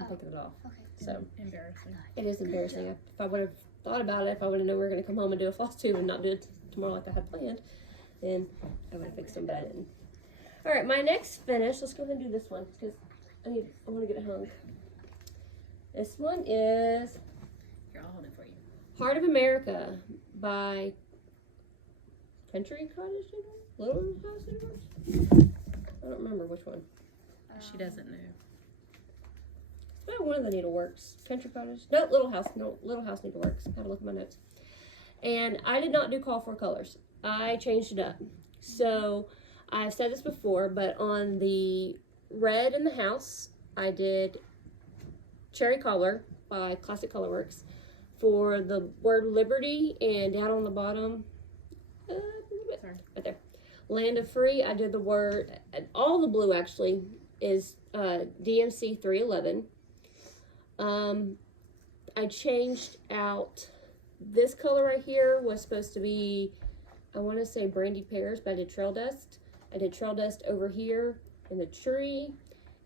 I'm picking it off. Okay. So, Embarrassing. it is embarrassing. If I would have thought about it, if I would have known we were going to come home and do a floss tube and not do it tomorrow like I had planned, then I would have fixed them, but I didn't. All right, my next finish, let's go ahead and do this one, because I want to get it hung. This one is Here, I'll hold it for you. Heart of America by Country Cottage Needlework? Little House Needlework? I don't remember which one. She doesn't know. It's by one of the Needleworks. Country Cottage? No, Little House Needleworks. I gotta look at my notes. And I did not do call for colors. I changed it up. So, I've said this before, but on the red in the house, I did Cherry Collar by Classic Colorworks. For the word Liberty, and down on the bottom, a little bit, right there, Land of Free, I did the word, and all the blue actually is DMC 311. I changed out this color right here was supposed to be, I want to say Brandy Pears, but I did Trail Dust. I did Trail Dust over here in the tree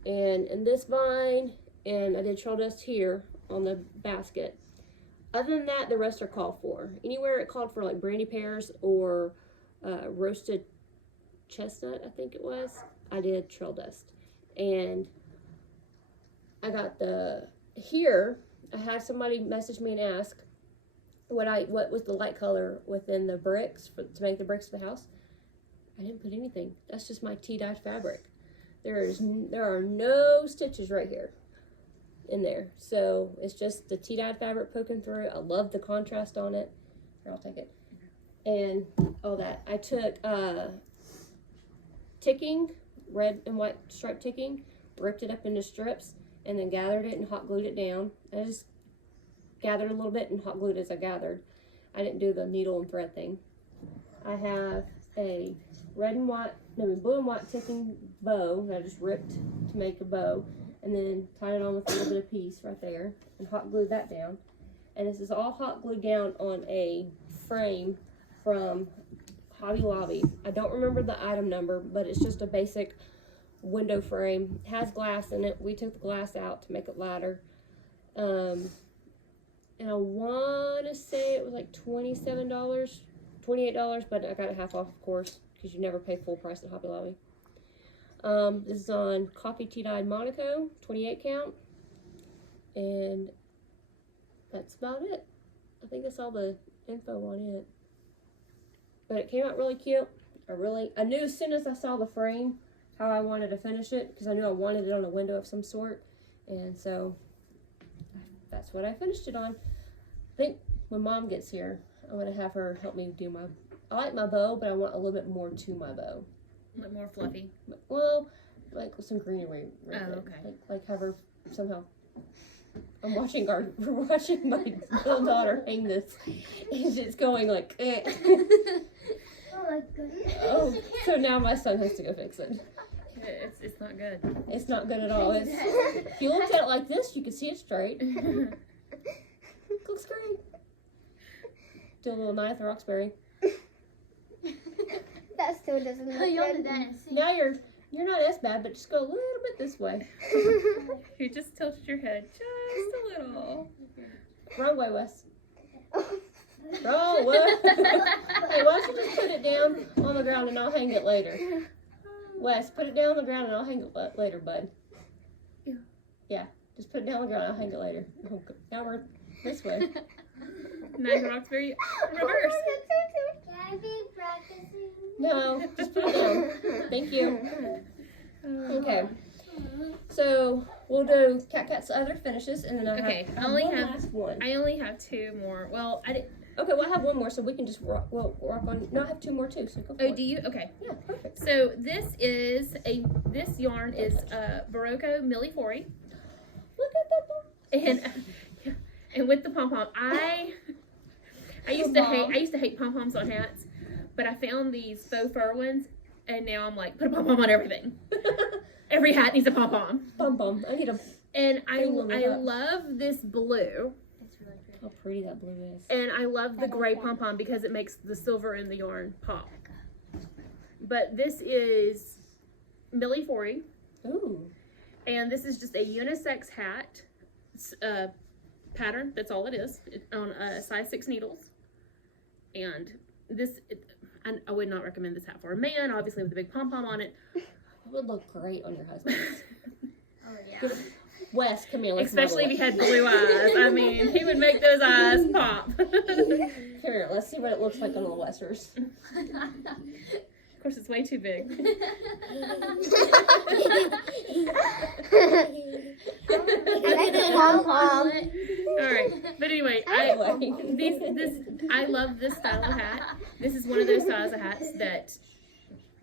and in this vine, and I did Trail Dust here on the basket. Other than that, the rest are called for. Anywhere it called for like Brandy Pears or roasted chestnut, I think it was, I did Trail Dust. And I got here, I had somebody message me and ask what was the light color within the bricks to make the bricks for the house. I didn't put anything. That's just my tea-dyed fabric. There are no stitches right here in there. So it's just the tea-dyed fabric poking through. I love the contrast on it. Here, I'll take it. And all that. I took ticking, red and white striped ticking, ripped it up into strips, and then gathered it and hot glued it down. I just gathered a little bit and hot glued as I gathered. I didn't do the needle and thread thing. I have a blue and white ticking bow that I just ripped to make a bow, and then tied it on with a little bit of piece right there and hot glued that down. And this is all hot glued down on a frame from Hobby Lobby. I don't remember the item number, but it's just a basic window frame. It has glass in it. We took the glass out to make it lighter. And I want to say it was like $27, $28, but I got it half off, of course, because you never pay full price at Hobby Lobby. This is on Coffee Tea Dyed Monaco, 28 count. And that's about it. I think that's all the info on it. But it came out really cute. I knew as soon as I saw the frame how I wanted to finish it, because I knew I wanted it on a window of some sort. And so that's what I finished it on. I think when Mom gets here, I'm gonna have her help me do my. I like my bow, but I want a little bit more to my bow. Like more fluffy. Well, like some greenery. Oh, okay. Like have her somehow. We're watching my little daughter hang this, and it's going like. Eh. Oh, so now my son has to go fix it. It's not good. It's not good at all. It's, if you looked at it like this, you could see it straight. Looks great. Do a little knife, Roxbury. That still doesn't look good. Now you're not as bad, but just go a little bit this way. You just tilted your head just a little. Wrong way, Wes. Wrong way. Hey, why don't you just put it down on the ground and I'll hang it later. Wes, put it down on the ground and I'll hang it later, bud. Yeah, just put it down on the ground and I'll hang it later. Now we're this way. Now Roxbury, reverse. Can I be practicing? No, just put it down. Thank you. Okay. So we'll do Cat's other finishes, and then I'll Okay, have I only one have- last one. I only have 2 more. Well, I did. Okay, well I have one more, so we can just work on. No, I have 2 more too. So go for Oh, it. do you? Okay. Yeah, perfect. So this yarn is Barocco Millifori, Look at that. and with the pom pom, I used to hate pom poms on hats, but I found these faux fur ones, and now I'm like, put a pom pom on everything. Every hat needs a pom pom. Pom pom. I need a. And I Bring them up. love this blue, How pretty that blue is. and I love the gray pom pom because it makes the silver in the yarn pop. But this is Millifori, Ooh. and this is just a unisex hat pattern. That's all it is. On size 6 needles. And this, I would not recommend this hat for a man, obviously with a big pom pom on it. It would look great on your husband. Oh yeah. Wes, come here. Let's Especially if he model had blue eyes. I mean, he would make those eyes pop. it. Come here. Let's see what it looks like on the Westers. Of course, it's way too big. Pom pom. All right, but anyway, I love this style of hat. This is one of those styles of hats that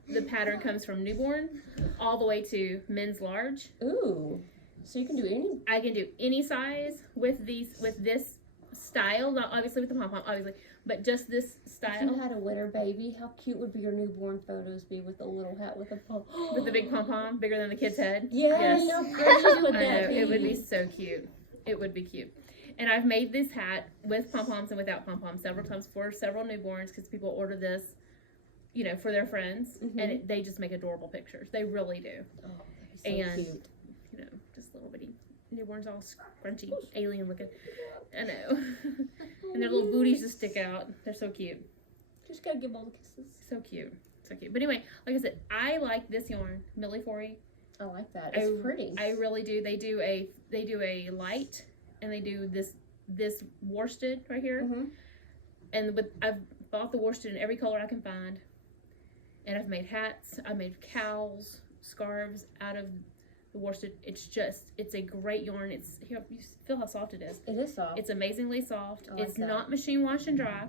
the pattern comes from newborn all the way to men's large. Ooh. So you can do any. I can do any size with this style, not obviously with the pom pom, obviously, but just this If style you had a winter baby, how cute would be your newborn photos be with a little hat with a pom? with the big pom pom, bigger than the kid's head. Yeah, Yes. how precious would I that know, be? it would be so cute. It would be cute. And I've made this hat with pom-poms and without pom-poms several times for several newborns because people order this, you know, for their friends. Mhm. And they just make adorable pictures. They really do. Oh, that is so And- cute. You know, just little bitty newborns all scrunchy, alien looking. I know. And their little booties just stick out. They're so cute. Just gotta give all the kisses. So cute. So cute. But anyway, like I said, I like this yarn, Millifori. I like that. It's pretty. I really do. They do a light, and they do this worsted right here. Mm-hmm. And I've bought the worsted in every color I can find, and I've made hats. I made cowls, scarves out of the worsted. It's a great yarn. You feel how soft it is. It is soft. It's amazingly soft. I like It's that. not machine wash and dry.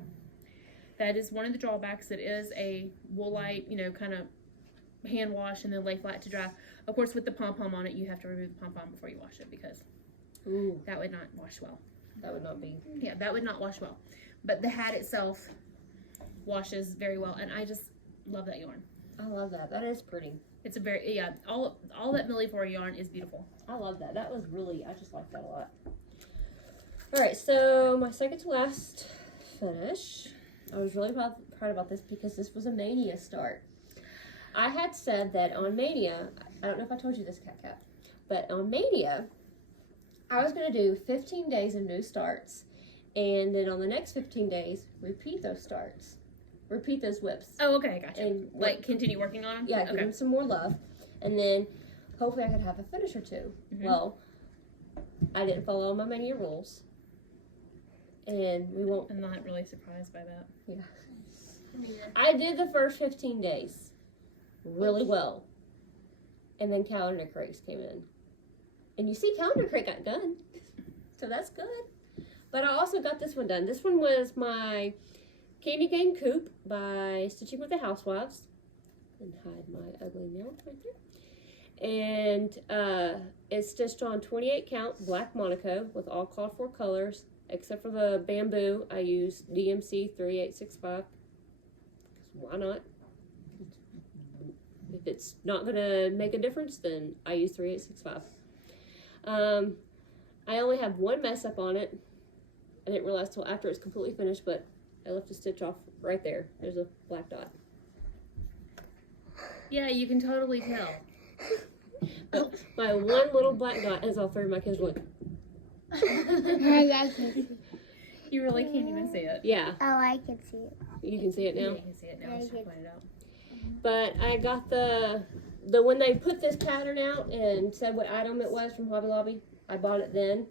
That is one of the drawbacks. It is a woolite, kind of hand wash and then lay flat to dry. Of course, with the pom-pom on it, you have to remove the pom-pom before you wash it because Ooh, that would not wash well. that would not be. Yeah, that would not wash well. But the hat itself washes very well, and I just love that yarn. I love that. That is pretty. It's a very, all that Millifori yarn is beautiful. I love that. That was really, I just like that a lot. All right, so my second to last finish. I was really proud about this because this was a Mania start. I had said that on Mania, I don't know if I told you this, Cat, but on Mania, I was going to do 15 days of new starts, and then on the next 15 days, repeat those starts. Repeat those whips. Oh, okay, gotcha. And Like, continue working on them? yeah, give Okay. them some more love, and then hopefully I could have a finish or two. Mhm. Well, I didn't follow all my Mania rules, and we won't. I'm not really surprised by that. I did the first 15 days really well, and then Calendar Crates came in, and you see Calendar Crate got done, so that's good. But I also got this one done. This one was my Candy Cane Coop by Stitching with the Housewives. And hide my ugly nail right there. And it's stitched on 28 count black Monaco with all called for colors. Except for the bamboo, I use DMC 3865. Why not? If it's not going to make a difference, then I use 3865. I only have one mess up on it. I didn't realize till after it's completely finished, but I left a stitch off right there. There's a black dot. Yeah, you can totally tell. But my one little black dot, as all three of my kids went. You really can't even see it. Yeah. Oh, I can see it. You can see it now. Yeah, you can see it now. It's just pointed out. But I got the when they put this pattern out and said what item it was from Hobby Lobby, I bought it then.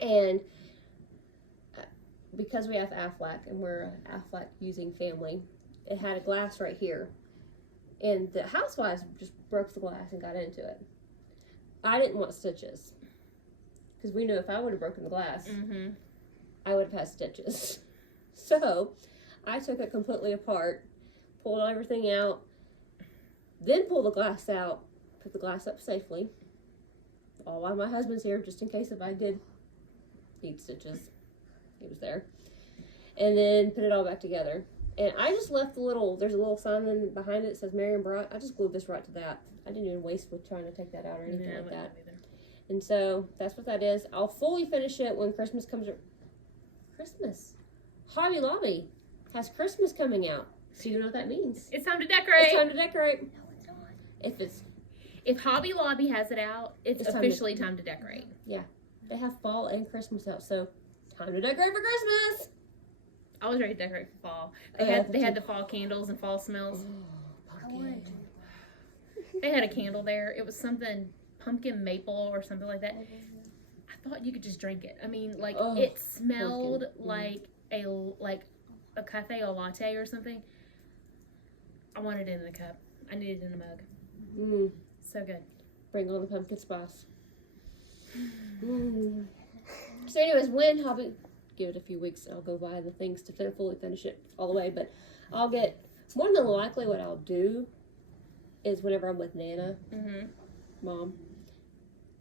And because we have Aflac and we're an Aflac using family, it had a glass right here. And the housewives just broke the glass and got into it. I didn't want stitches. Because we knew if I would have broken the glass, I would have had stitches. So I took it completely apart, pulled everything out, then pulled the glass out, put the glass up safely. All while my husband's here, just in case if I did need stitches. He was there. And then put it all back together. And I just left there's a little sign in behind it that says Marion Brought. I just glued this right to that. I didn't even waste with trying to take that out or anything like that. And so that's what that is. I'll fully finish it when Christmas comes. Christmas. Hobby Lobby has Christmas coming out. So you know what that means. It's time to decorate. It's time to decorate. No, it's not. If Hobby Lobby has it out, it's officially time to decorate. Yeah. They have fall and Christmas out. So time to decorate for Christmas. I was ready to decorate for fall. Yeah, They had the fall candles and fall smells. Pumpkin. They had a candle there. It was something pumpkin maple or something like that. I thought you could just drink it. I mean, like it smelled like a cafe au latte or something. I wanted it in the cup. I needed it in a mug. So good. Bring on the pumpkin spice. So anyways, when Hobby, give it a few weeks, I'll go buy the things to fully finish it all the way. But I'll get, more than likely what I'll do is whenever I'm with Nana, Mom,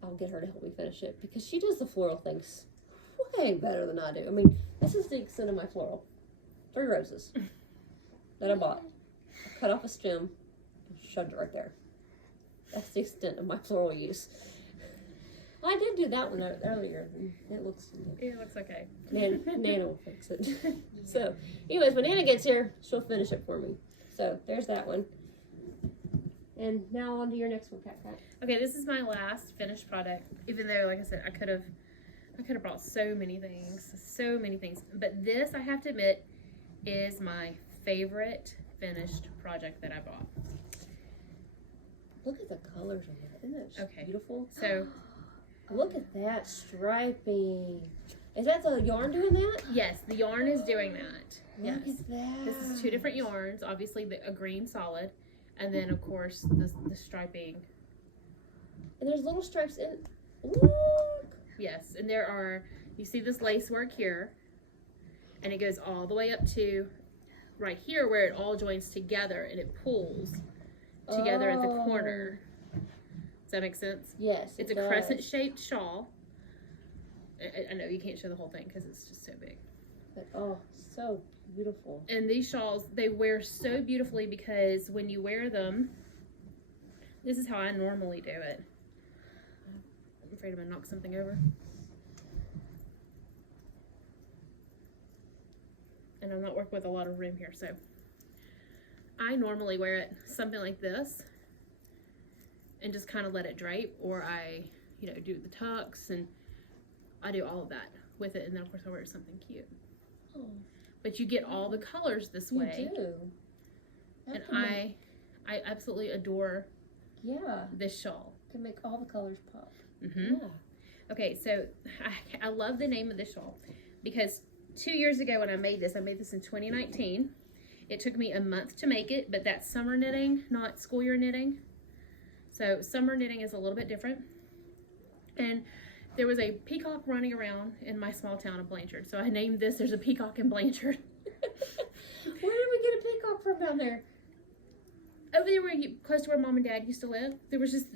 I'll get her to help me finish it. Because she does the floral things way better than I do. I mean, this is the extent of my floral. 3 roses that I bought. I cut off a stem and shoved it right there. That's the extent of my floral use. Well, I did do that one earlier. It looks okay. Nana will fix it. So, anyways, when Nana gets here, she'll finish it for me. So, there's that one. And now on to your next one, Cat. Okay, this is my last finished product. Even though, like I said, I could have brought so many things. But this, I have to admit, is my favorite finished project that I bought. Look at the colors on that. Isn't that just beautiful? So, look at that striping. Is that the yarn doing that? yes, the yarn is doing that. Yes. Look at that. This is 2 different yarns. Obviously, a green solid, and then of course the striping. And there's little stripes in. Look. Yes, and there are. You see this lace work here, and it goes all the way up to right here where it all joins together and it pulls together at the corner. Does that make sense? Yes. It's a crescent-shaped shawl. I know you can't show the whole thing because it's just so big. But, so beautiful. And these shawls, they wear so beautifully because when you wear them, this is how I normally do it. I'm afraid I'm going to knock something over. And I'm not working with a lot of room here, so I normally wear it something like this and just kind of let it drape, or I, do the tucks, and I do all of that with it, and then of course I wear something cute. Oh, but you get all the colors this way. You do. And I absolutely adore this shawl. Can make all the colors pop. Yeah. Okay, so I love the name of this shawl because 2 years ago when I made this in 2019. It took me a month to make it, but that's summer knitting, not school year knitting. So summer knitting is a little bit different. And there was a peacock running around in my small town of Blanchard. So I named this, there's a peacock in Blanchard. Where did we get a peacock from down there? Over there, close to where Mom and Dad used to live, there was just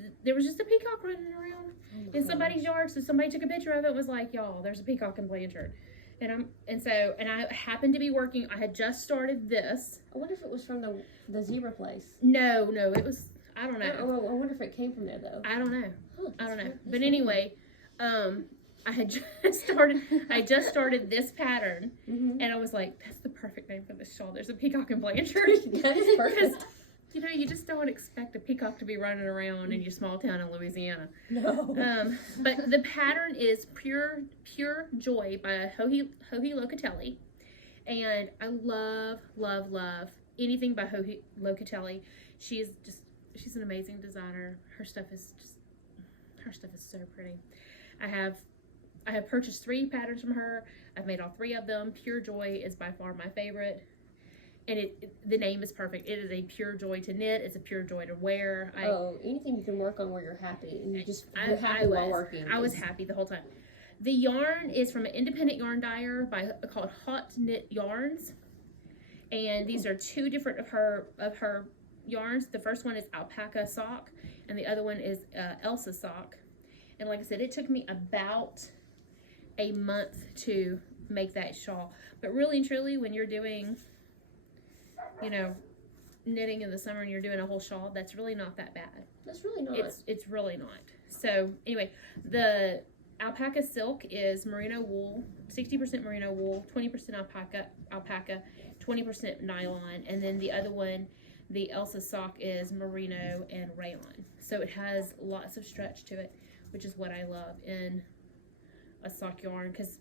a peacock running around in somebody's yard. So somebody took a picture of it and was like, "Y'all, there's a peacock in Blanchard." And I happened to be working. I had just started this. I wonder if it was from the zebra place. No, it was. I don't know. I wonder if it came from there though. I don't know. Huh, I don't know. that's But anyway, I had just started. I just started this pattern, Mm-hmm. and I was like, "That's the perfect name for this shawl." There's a peacock in Blanchard. That is perfect. You know, you just don't expect a peacock to be running around in your small town in Louisiana. No. But the pattern is Pure Joy by Joji Locatelli. And I love anything by Joji Locatelli. She's an amazing designer. Her stuff is so pretty. I have purchased 3 patterns from her. I've made all 3 of them. Pure Joy is by far my favorite. And the name is perfect. It is a pure joy to knit. It's a pure joy to wear. Anything you can work on where you're happy and you're happy while working. I was happy the whole time. The yarn is from an independent yarn dyer called Hot Knit Yarns, and these are 2 different of her yarns. The first one is alpaca sock, and the other one is Elsa sock. And like I said, it took me about a month to make that shawl. But really and truly, when you're doing, you know, knitting in the summer and you're doing a whole shawl, that's really not that bad. That's really not. It's really not. So anyway, the alpaca silk is merino wool, 60% merino wool, 20% alpaca, 20% nylon, and then the other one, the Elsa sock, is merino and rayon. So it has lots of stretch to it, which is what I love in a sock yarn, because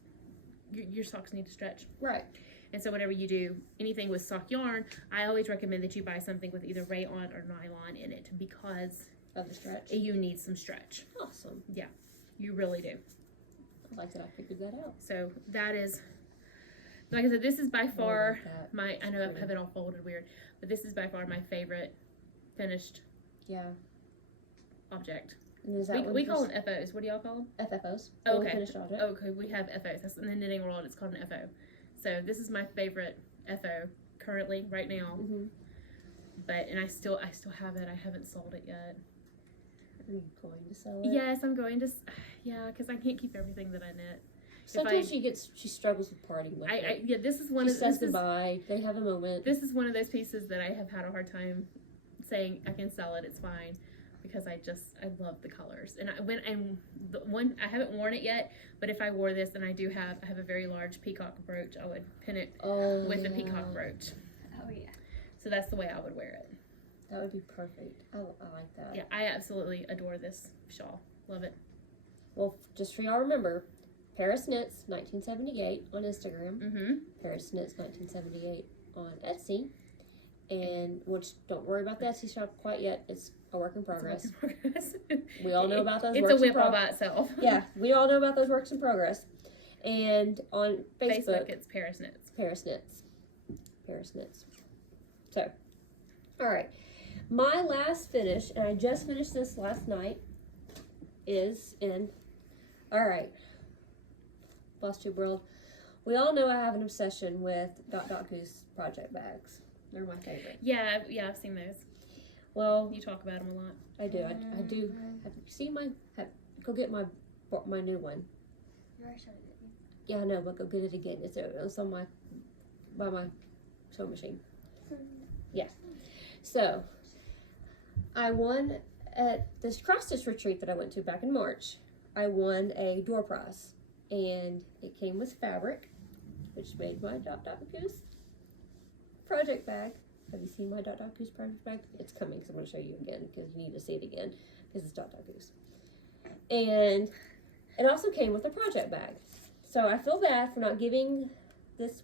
your socks need to stretch. Right. And so whenever you do anything with sock yarn, I always recommend that you buy something with either rayon or nylon in it, because Of the stretch. you need some stretch. Awesome. Yeah, you really do. I like that I figured that out. So that is, like I said, this is by far like that. I know I have it all folded weird, but this is by far my favorite finished object. And is that We call them FOs. What do y'all call them? FFOs. Oh, okay. Finished object. Okay, we have FOs. That's in the knitting world. It's called an FO. So this is my favorite FO currently, right now. Mm-hmm. And I still have it. I haven't sold it yet. Are you going to sell it? Yes, I'm going to. Yeah, because I can't keep everything that I knit. Sometimes she struggles with parting with it. This is one She of says goodbye. They have a moment. This is one of those pieces that I have had a hard time saying I can sell it. It's fine, because I love the colors. And I haven't worn it yet, but if I wore this, and I have a very large peacock brooch, I would pin it with the peacock brooch. Oh yeah. So that's the way I would wear it. That would be perfect. I like that. Yeah, I absolutely adore this shawl. Love it. Well, just for y'all remember, Paris Knits 1978 on Instagram. Mm-hmm. Paris Knits 1978 on Etsy. And don't worry about the Etsy shop quite yet. It's a work in progress. We all know about those It's works a whip in all by itself. Yeah, we all know about those works in progress. And on Facebook it's Paris Knits. Paris Knits. Paris Knits. So, all right. My last finish, and I just finished this last night, is in, all right, Flosstube World. We all know I have an obsession with Goose project bags. They're my favorite. Yeah, I've seen those. Well, You talk about them a lot. I do. I do. Have you seen go get my new one. Yeah, I know, but go get it again. It's on by my sewing machine. Yeah. So, I won at this cross-stitch retreat that I went to back in March. I won a door prize, and it came with fabric, which made my Goose project bag. Have you seen my Goose project bag? It's coming, because I'm going to show you again, because you need to see it again, because it's Goose. And it also came with a project bag. So I feel bad for not giving this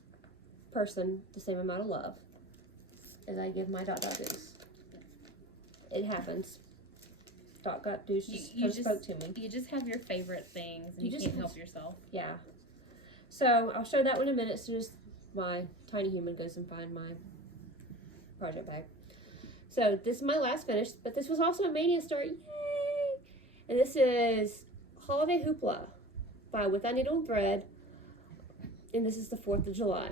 person the same amount of love as I give my Goose. It happens. Goose just spoke to me. You just have your favorite things, and you can't help yourself. Yeah. So I'll show that one in a minute as soon as my tiny human goes and find my project bag. So this is my last finish, but this was also a Mania Star. Yay! And this is Holiday Hoopla by With That Needle and Thread. And this is the 4th of July.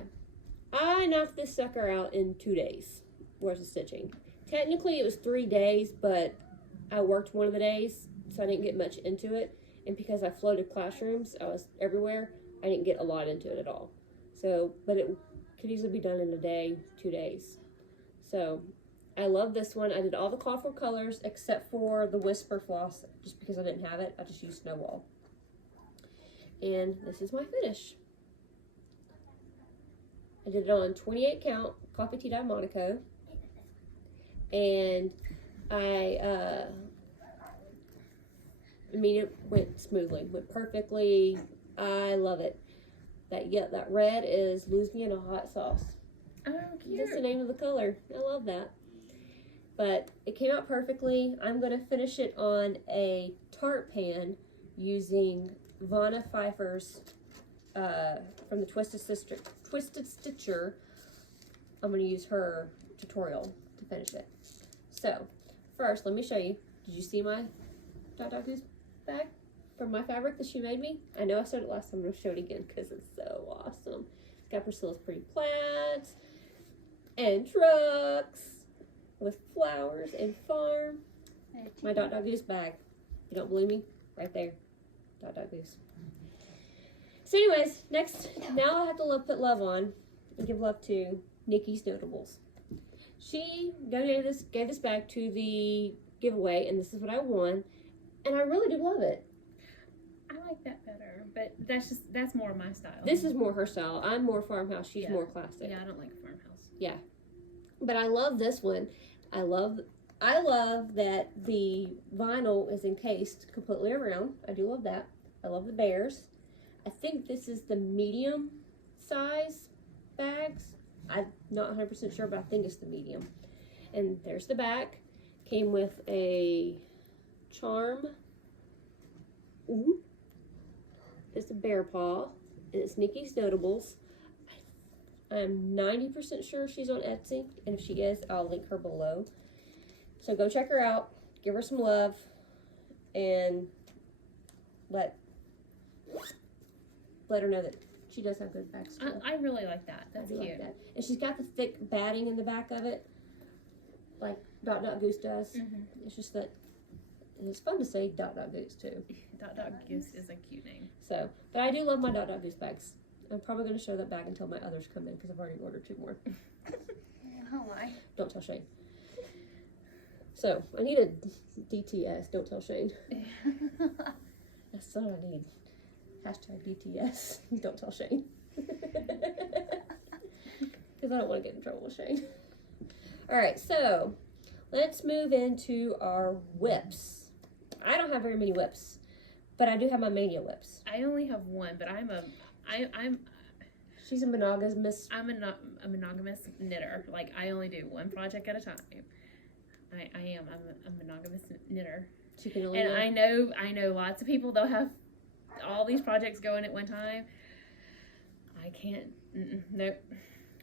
I knocked this sucker out in 2 days worth of stitching. Technically it was 3 days, but I worked one of the days, so I didn't get much into it. And because I floated classrooms, I was everywhere, I didn't get a lot into it at all. So, but it could easily be done in a day, 2 days. So, I love this one. I did all the called for colors except for the Whisper floss, just because I didn't have it. I just used Snowball. And this is my finish. I did it on 28 count coffee tea dye Monaco. And I mean, it went smoothly, went perfectly. I love it. That red is Louisiana hot sauce. Oh, cute. That's the name of the color. I love that. But it came out perfectly. I'm going to finish it on a tart pan using Vanna Pfeiffer's from the Twisted Stitcher. I'm going to use her tutorial to finish it. So, first, let me show you. Did you see my Dot Goose bag from my fabric that she made me? I know I showed it last time, I'm going to show it again because it's so awesome. It's got Priscilla's pretty plaids and trucks with flowers and farm. My Dot Goose bag. If you don't believe me, right there. Dot Goose. So anyways, next, now I have to put love on and give love to Nikki's Notables. She donated this, gave this bag to the giveaway, and this is what I won, and I really do love it. I like that better, but that's more my style. This is more her style. I'm more farmhouse. She's more classic. Yeah, I don't like farmhouse. Yeah, but I love this one. I love that the vinyl is encased completely around. I do love that. I love the bears. I think this is the medium size bags. I'm not 100% sure, but I think it's the medium. And there's the back. Came with a charm. Ooh. It's a bear paw. And it's Nikki's Notables. I'm 90% sure she's on Etsy. And if she is, I'll link her below. So go check her out. Give her some love. And let her know that she does have good bags. I really like that. That's cute. Like that. And she's got the thick batting in the back of it, like Dot Goose does. Mm-hmm. It's just that it's fun to say Dot Goose too. Dot Goose is a cute name. So, but I do love my Dot Goose bags. I'm probably going to show that bag until my others come in because I've already ordered 2 more. Oh my! Don't tell Shane. So I need a DTS. Don't tell Shane. That's what I need. Hashtag DTS. Don't tell Shane. Because I don't want to get in trouble with Shane. Alright, so let's move into our whips. I don't have very many whips, but I do have my Mania whips. I only have one, but I'm She's a monogamous. I'm a monogamous knitter. Like, I only do one project at a time. I'm a monogamous knitter. She can only and I know lots of people, they'll have all these projects going at one time. I can't. Nope.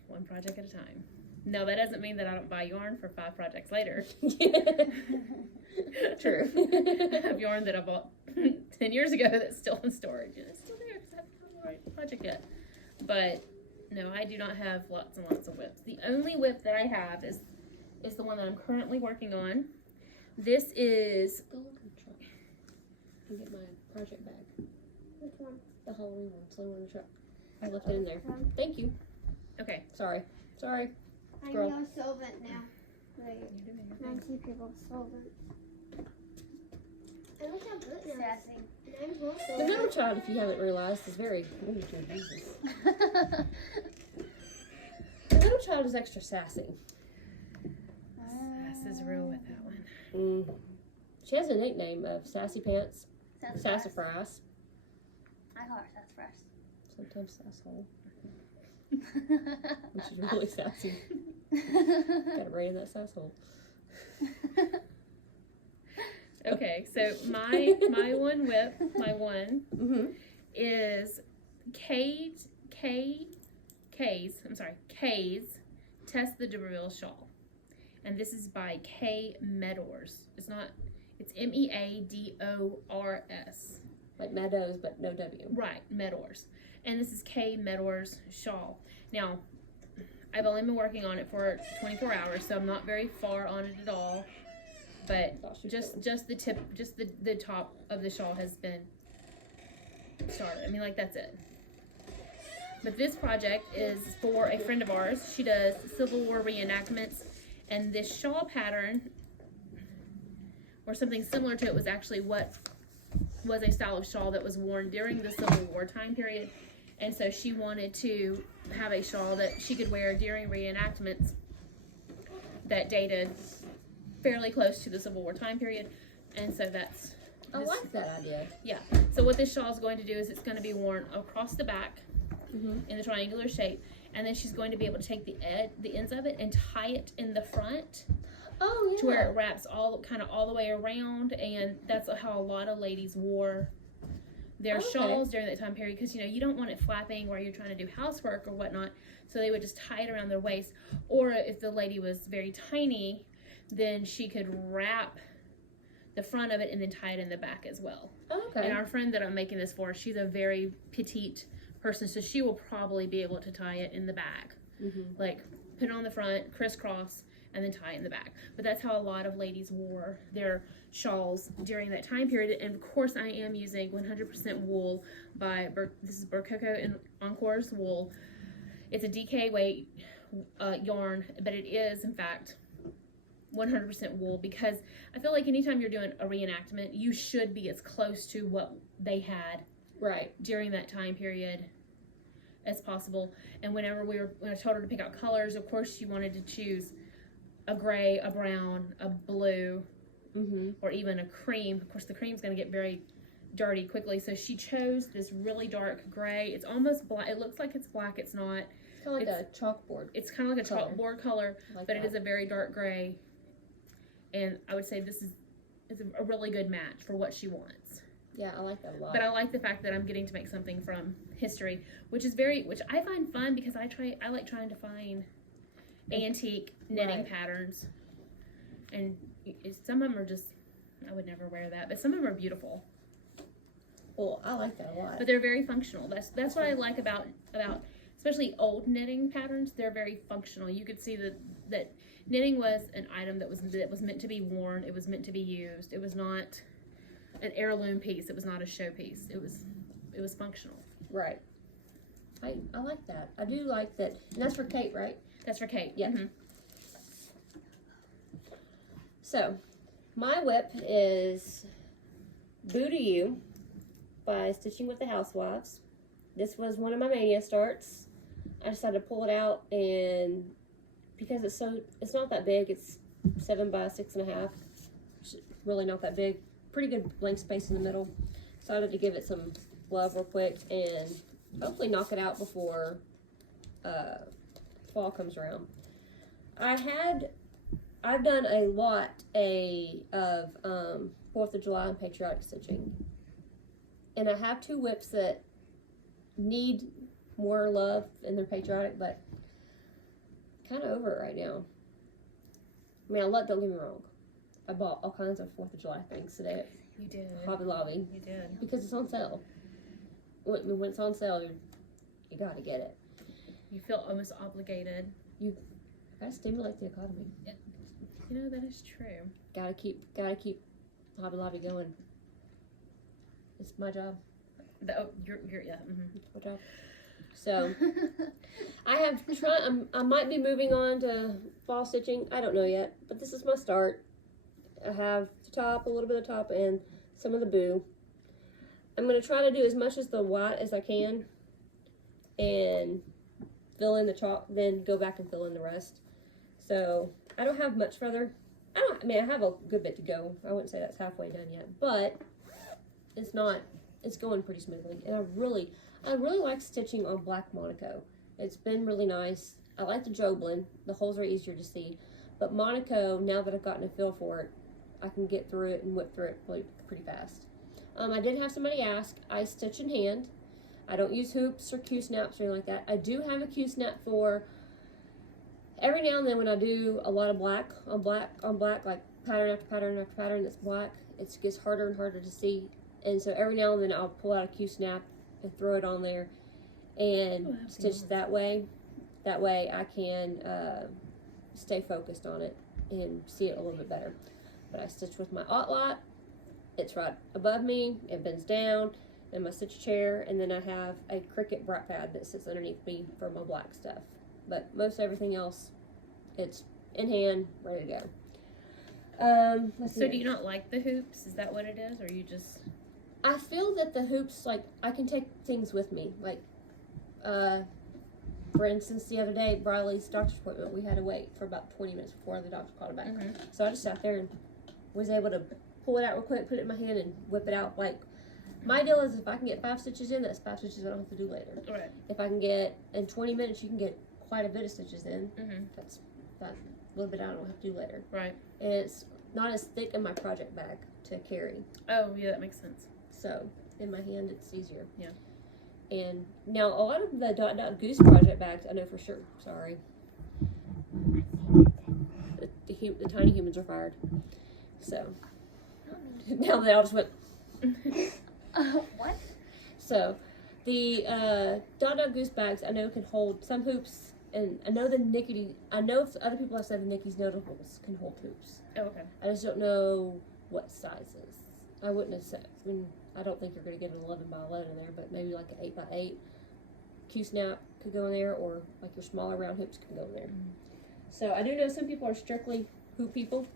One project at a time. No, that doesn't mean that I don't buy yarn for 5 projects later. True. I have yarn that I bought 10 years ago that's still in storage, and it's still there because I haven't done the project yet. But no, I do not have lots and lots of whips. The only whip that I have is the one that I'm currently working on. This is. Go look in the truck and get my project bag. Which one? The Halloween one. It's the one in the truck. I left it in there. Thank you. Okay. Sorry. I'm Girl. your servant now. Wait, 90 people servant. And look how good it is. Sassy. And I'm also The middle child, if you haven't realized, is very. Ooh, Jesus. The middle child is extra sassy. Sass is real with that one. Mm. She has a nickname of Sassy Pants, Sassafras, I call her Sassafras. sometimes Sasshole, which is really sassy. Gotta braid in that sasshole. Okay, so my one whip, Mm-hmm. is Kay's Test the D'Urville Shawl. And this is by K Meadors. It's Meadors. Like Meadows, but no W. Right, Meadors. And this is K Meadors Shawl. Now, I've only been working on it for 24 hours, so I'm not very far on it at all. But just the tip, just the top of the shawl has been started. I mean, like, that's it. But this project is for a friend of ours. She does Civil War reenactments, and this shawl pattern, or something similar to it, was actually what was a style of shawl that was worn during the Civil War time period. And so she wanted to have a shawl that she could wear during reenactments that dated fairly close to the Civil War time period. And so that's... I like that idea. Yeah. So what this shawl is going to do is it's going to be worn across the back in the triangular shape. And then she's going to be able to take the ends of it and tie it in the front. Oh, yeah. To where it wraps all the way around. And that's how a lot of ladies wore their shawls during that time period, because you don't want it flapping while you're trying to do housework or whatnot, so they would just tie it around their waist. Or if the lady was very tiny, then she could wrap the front of it and then tie it in the back as well. Okay. And our friend that I'm making this for, she's a very petite person, so she will probably be able to tie it in the back, like put it on the front, crisscross, and then tie it in the back. But that's how a lot of ladies wore their shawls during that time period. And of course I am using 100% wool by this is Burcoco and Encore's wool. It's a DK weight yarn, but it is in fact 100% wool, because I feel like anytime you're doing a reenactment, you should be as close to what they had during that time period as possible. And when I told her to pick out colors, of course she wanted to choose a gray, a brown, a blue, or even a cream. Of course, the cream's going to get very dirty quickly, so she chose this really dark gray. It's almost black. It looks like it's black. It's not. It's kind of like a chalkboard. It's kind of like a chalkboard color, but it is a very dark gray. And I would say this is a really good match for what she wants. Yeah, I like that a lot. But I like the fact that I'm getting to make something from history, which I find fun, because I like trying to find antique knitting patterns, and some of them are just, I would never wear that, but some of them are beautiful. Well, I like that a lot. But they're very functional. That's what I like about especially old knitting patterns. They're very functional. You could see that knitting was an item that was meant to be worn. It was meant to be used. It was not an heirloom piece. It was not a show piece. It was functional. Right. I like that. I do like that. And that's for Kate, right? That's for Kate. Yeah. So, my whip is Boo to You by Stitching with the Housewives. This was one of my mania starts. I decided to pull it out, and because it's not that big. It's 7 by 6.5. Really not that big. Pretty good blank space in the middle. Decided to give it some love real quick and hopefully knock it out before fall comes around. I've done a lot of 4th of July and patriotic stitching, and I have 2 whips that need more love in their patriotic, but kind of over it right now. I mean, don't get me wrong, I bought all kinds of 4th of July things today. You did. Hobby Lobby. You did. Because it's on sale. When it's on sale, you gotta get it. You feel almost obligated. You gotta stimulate the economy. That is true. Gotta keep Hobby Lobby going. It's my job. It's my job. So I might be moving on to fall stitching. I don't know yet, but this is my start. I have the top, a little bit of top, and some of the boo. I'm going to try to do as much as the white as I can and fill in the chalk, then go back and fill in the rest. So I don't have much further. I have a good bit to go. I wouldn't say that's halfway done yet, but it's going pretty smoothly. And I really like stitching on black Monaco. It's been really nice. I like the Joblin. The holes are easier to see. But Monaco, now that I've gotten a feel for it, I can get through it and whip through it pretty fast. I did have somebody ask, I stitch in hand. I don't use hoops or Q-snaps or anything like that. I do have a Q-snap for every now and then when I do a lot of black on black, like pattern after pattern after pattern that's black, it gets harder and harder to see. And so every now and then I'll pull out a Q-snap and throw it on there and stitch that way. That way I can stay focused on it and see it a little bit better. But I stitch with my lot. It's right above me. It bends down. And my stitch chair, and then I have a Cricut bright pad that sits underneath me for my black stuff. But most everything else, it's in hand, ready to go. So do you not like the hoops? Is that what it is, or you just? I feel that the hoops, like, I can take things with me. Like, for instance, the other day, Briley's doctor's appointment, we had to wait for about 20 minutes before the doctor called her back. Mm-hmm. So I just sat there and was able to pull it out real quick, put it in my hand, and whip it out. Like, my deal is if I can get 5 stitches in, that's 5 stitches I don't have to do later. Right. If I can get, in 20 minutes, you can get quite a bit of stitches in. Mm-hmm. That's that little bit I don't have to do later. Right. And it's not as thick in my project bag to carry. Oh, yeah, that makes sense. So, in my hand, it's easier. Yeah. And now, a lot of the Dot Dot Goose project bags, I know for sure, sorry. The tiny humans are fired. So, now they all just went. What? So, the Dot Dot Goose bags I know can hold some hoops, and I know other people have said the Nicky's Notables can hold hoops. Oh, okay. I just don't know what sizes. I wouldn't have said. I don't think you're going to get an 11 by 11 in there, but maybe like an 8 by 8 Q-snap could go in there, or like your smaller round hoops could go in there. Mm-hmm. So I do know some people are strictly hoop people.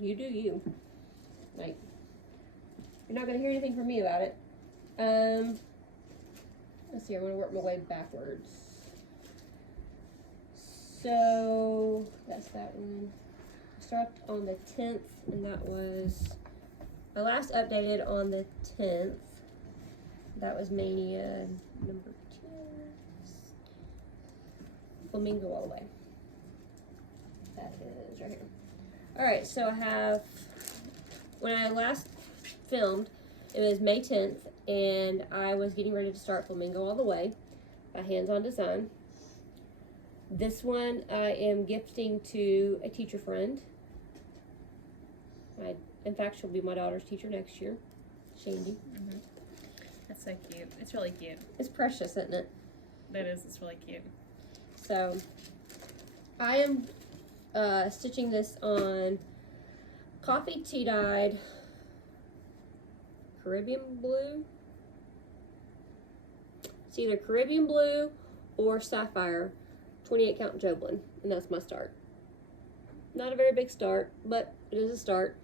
You do you. Like, you're not going to hear anything from me about it. Let's see, I'm going to work my way backwards. So, that's that one. I started on the 10th, and that was, I last updated on the 10th. That was Mania number 10. Flamingo all the way. That is right here. Alright, so I have, when I last filmed, it was May 10th, and I was getting ready to start Flamingo All the Way by Hands On Design. This one I am gifting to a teacher friend. In fact, she'll be my daughter's teacher next year, Shandy. Mm-hmm. That's so cute. It's really cute. It's precious, isn't it? That is. It's really cute. So, I am stitching this on coffee tea dyed Caribbean blue. It's either Caribbean blue or sapphire 28 count Joblin, and that's my start. Not a very big start, but it is a start.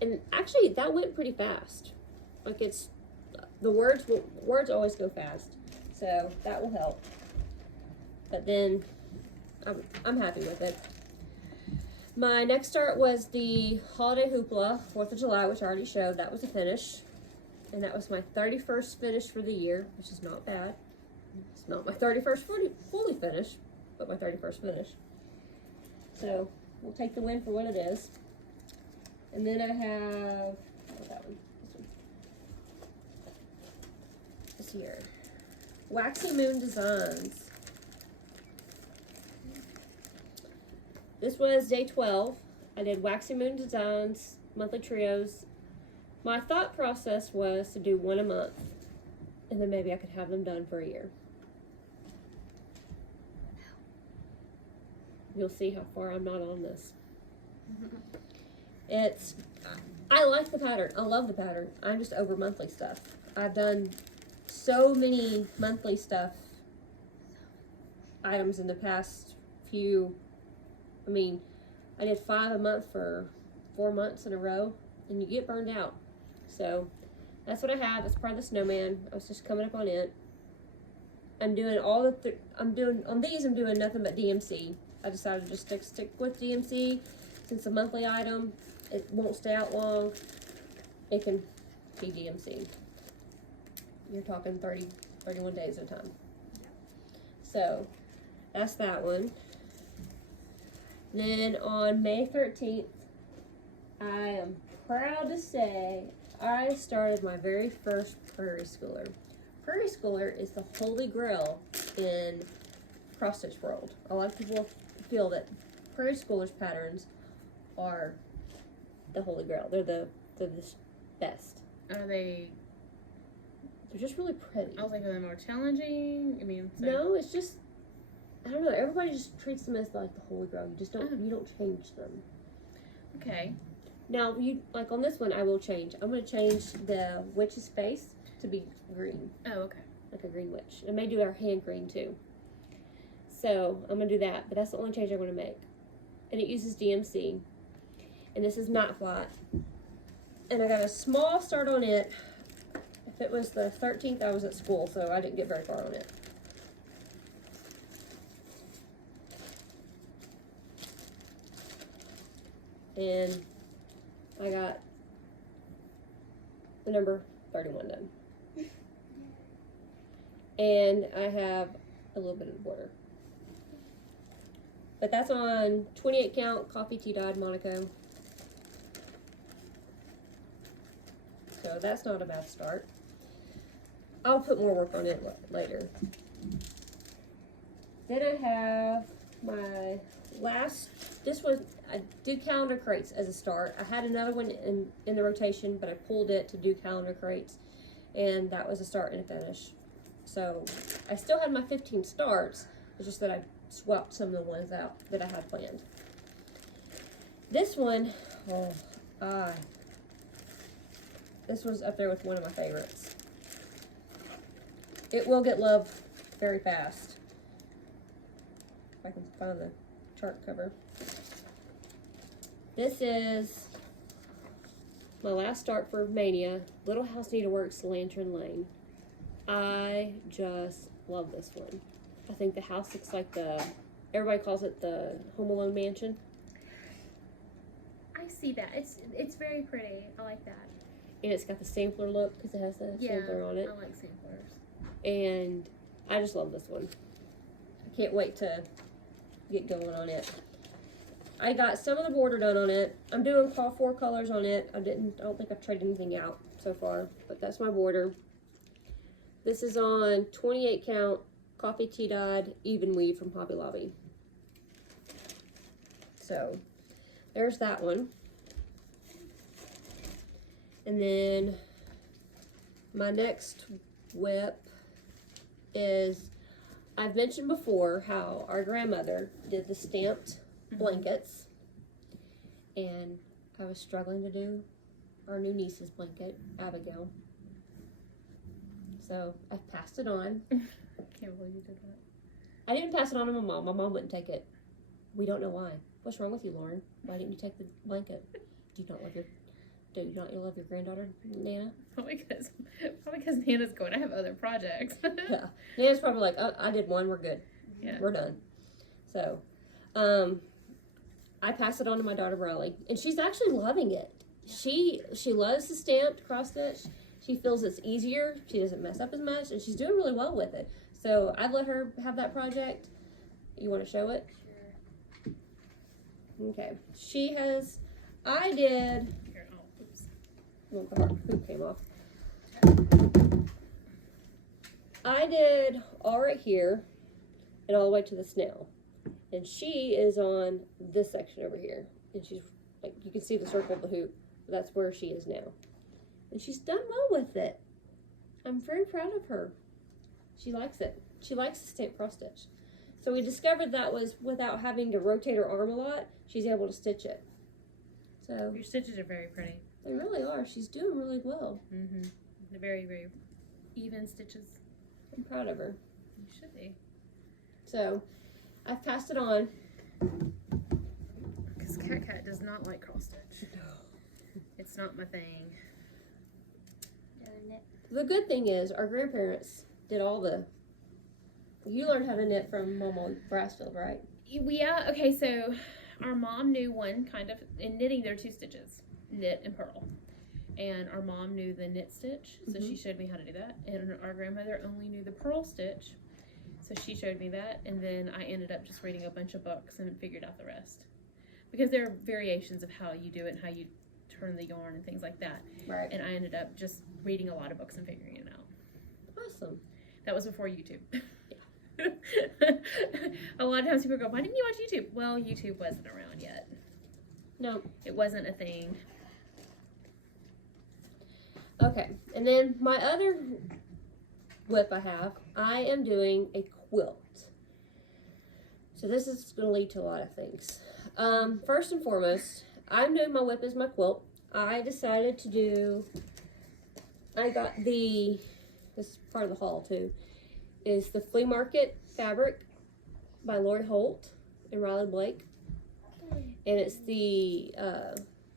And actually, that went pretty fast. Like, it's the words always go fast, so that will help. But then I'm happy with it. My next start was the Holiday Hoopla, 4th of July, which I already showed. That was a finish. And that was my 31st finish for the year, which is not bad. It's not my 31st fully finished, but my 31st finish. So, we'll take the win for what it is. And then I have, that one, this here. Waxy Moon Designs. This was day 12. I did Waxy Moon Designs, monthly trios. My thought process was to do one a month, and then maybe I could have them done for a year. You'll see how far I'm not on this. I like the pattern. I love the pattern. I'm just over monthly stuff. I've done so many monthly stuff items in the past few, I mean, I did 5 a month for 4 months in a row, and you get burned out. So that's what I have. That's part of the snowman. I was just coming up on it. I'm doing all the, I'm doing nothing but DMC. I decided to just stick with DMC. Since it's a monthly item, it won't stay out long. It can be DMC. You're talking 31 days at a time. So that's that one. Then on May 13th, I am proud to say I started my very first Prairie Schooler. Prairie Schooler is the holy grail in cross stitch world. A lot of people feel that Prairie Schoolers patterns are the holy grail. They're the best. Are they They're just really pretty. I was like, are they more challenging? I mean, so. No, it's just, I don't know. Everybody just treats them as like the holy grail. You just don't, you don't change them. Okay. Now, like on this one, I will change. I'm going to change the witch's face to be green. Oh, okay. Like a green witch. I may do our hand green too. So, I'm going to do that. But that's the only change I'm going to make. And it uses DMC. And this is matte flat. And I got a small start on it. If it was the 13th, I was at school, so I didn't get very far on it. And I got the number 31 done. And I have a little bit of the border. But that's on 28 count coffee tea dyed Monaco. So that's not a bad start. I'll put more work on it later. Then I have my last, I did calendar crates as a start. I had another one in the rotation, but I pulled it to do calendar crates, and that was a start and a finish. So I still had my 15 starts, it's just that I swapped some of the ones out that I had planned. This one, this was up there with one of my favorites. It will get love very fast. If I can find the chart cover. This is my last start for Mania, Little House Needleworks Lantern Lane. I just love this one. I think the house looks like everybody calls it the Home Alone mansion. I see that. It's very pretty. I like that. And it's got the sampler look because it has the sampler on it. I like samplers. And I just love this one. I can't wait to get going on it. I got some of the border done on it. I'm doing all 4 colors on it. I don't think I've traded anything out so far, but that's my border. This is on 28 count coffee tea dyed even weave from Hobby Lobby. So there's that one. And then my next whip is, I've mentioned before how our grandmother did the stamped blankets, and I was struggling to do our new niece's blanket, Abigail. So I passed it on. Can't believe you did that. I didn't pass it on to my mom. My mom wouldn't take it. We don't know why. What's wrong with you, Lauren? Why didn't you take the blanket? Do you not love your granddaughter, Nana? Probably because Nana's going, I have other projects. Yeah. Nana's probably like, oh, I did one, we're good. Yeah. We're done. So, I passed it on to my daughter, Riley, and she's actually loving it. She loves the stamped cross stitch. She feels it's easier. She doesn't mess up as much, and she's doing really well with it. So, I've let her have that project. You want to show it? Sure. Okay. I did... Well, the hoop came off. I did all right here and all the way to the snail. And she is on this section over here. And she's, like, you can see the circle of the hoop. That's where she is now. And she's done well with it. I'm very proud of her. She likes it. She likes the stamp cross stitch. So we discovered that was without having to rotate her arm a lot, she's able to stitch it. So your stitches are very pretty. They really are. She's doing really well. Mm-hmm. They're very, very even stitches. I'm proud of her. You should be. So, I've passed it on. Because Cat does not like cross stitch. No. It's not my thing. The good thing is, our grandparents did all the... You learned how to knit from Mama Brassfield, right? Yeah, okay, so our mom knew one kind of... In knitting, there are 2 stitches. Knit and purl, and our mom knew the knit stitch, so she showed me how to do that, and our grandmother only knew the purl stitch, so she showed me that, and then I ended up just reading a bunch of books and figured out the rest, because there are variations of how you do it and how you turn the yarn and things like that, right? And I ended up just reading a lot of books and figuring it out. Awesome. That was before YouTube. A lot of times people go, why didn't you watch YouTube? Well, YouTube wasn't around yet. No, it wasn't a thing. Okay, and then my other whip I have, I am doing a quilt. So this is going to lead to a lot of things. First and foremost, I'm doing my whip as my quilt. I decided to do, I got this is part of the haul too, is the Flea Market fabric by Lori Holt and Riley Blake. And it's the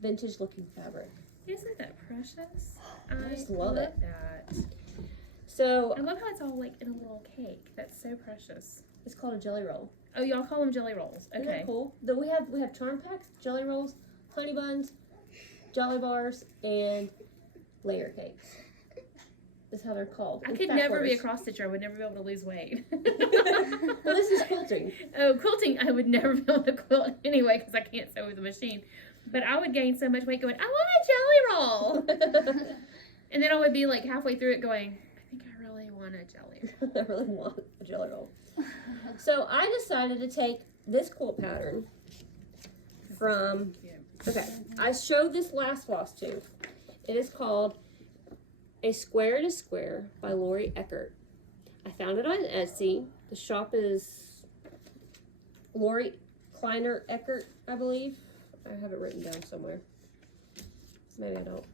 vintage looking fabric. Isn't that precious? I just love it. That. So I love how it's all like in a little cake. That's so precious. it's called a jelly roll. Oh, y'all call them jelly rolls. Isn't Okay. that cool? We have charm packs, jelly rolls, honey buns, jelly bars, and layer cakes. That's how they're called. I In could fat never be a quarters. cross stitcher. I would never be able to lose weight. Well, this is quilting. Oh, quilting, I would never be able to quilt anyway because I can't sew with a machine. But I would gain so much weight going, I want a jelly roll. And then I would be like halfway through it going, I think I really want a jelly roll. I really want a jelly roll. So I decided to take this quilt pattern from, okay, I showed this last Flosstube. It is called A Square to Square by Lori Eckert. I found it on Etsy. The shop is Lori Kleiner Eckert, I believe. I have it written down somewhere. Maybe I don't.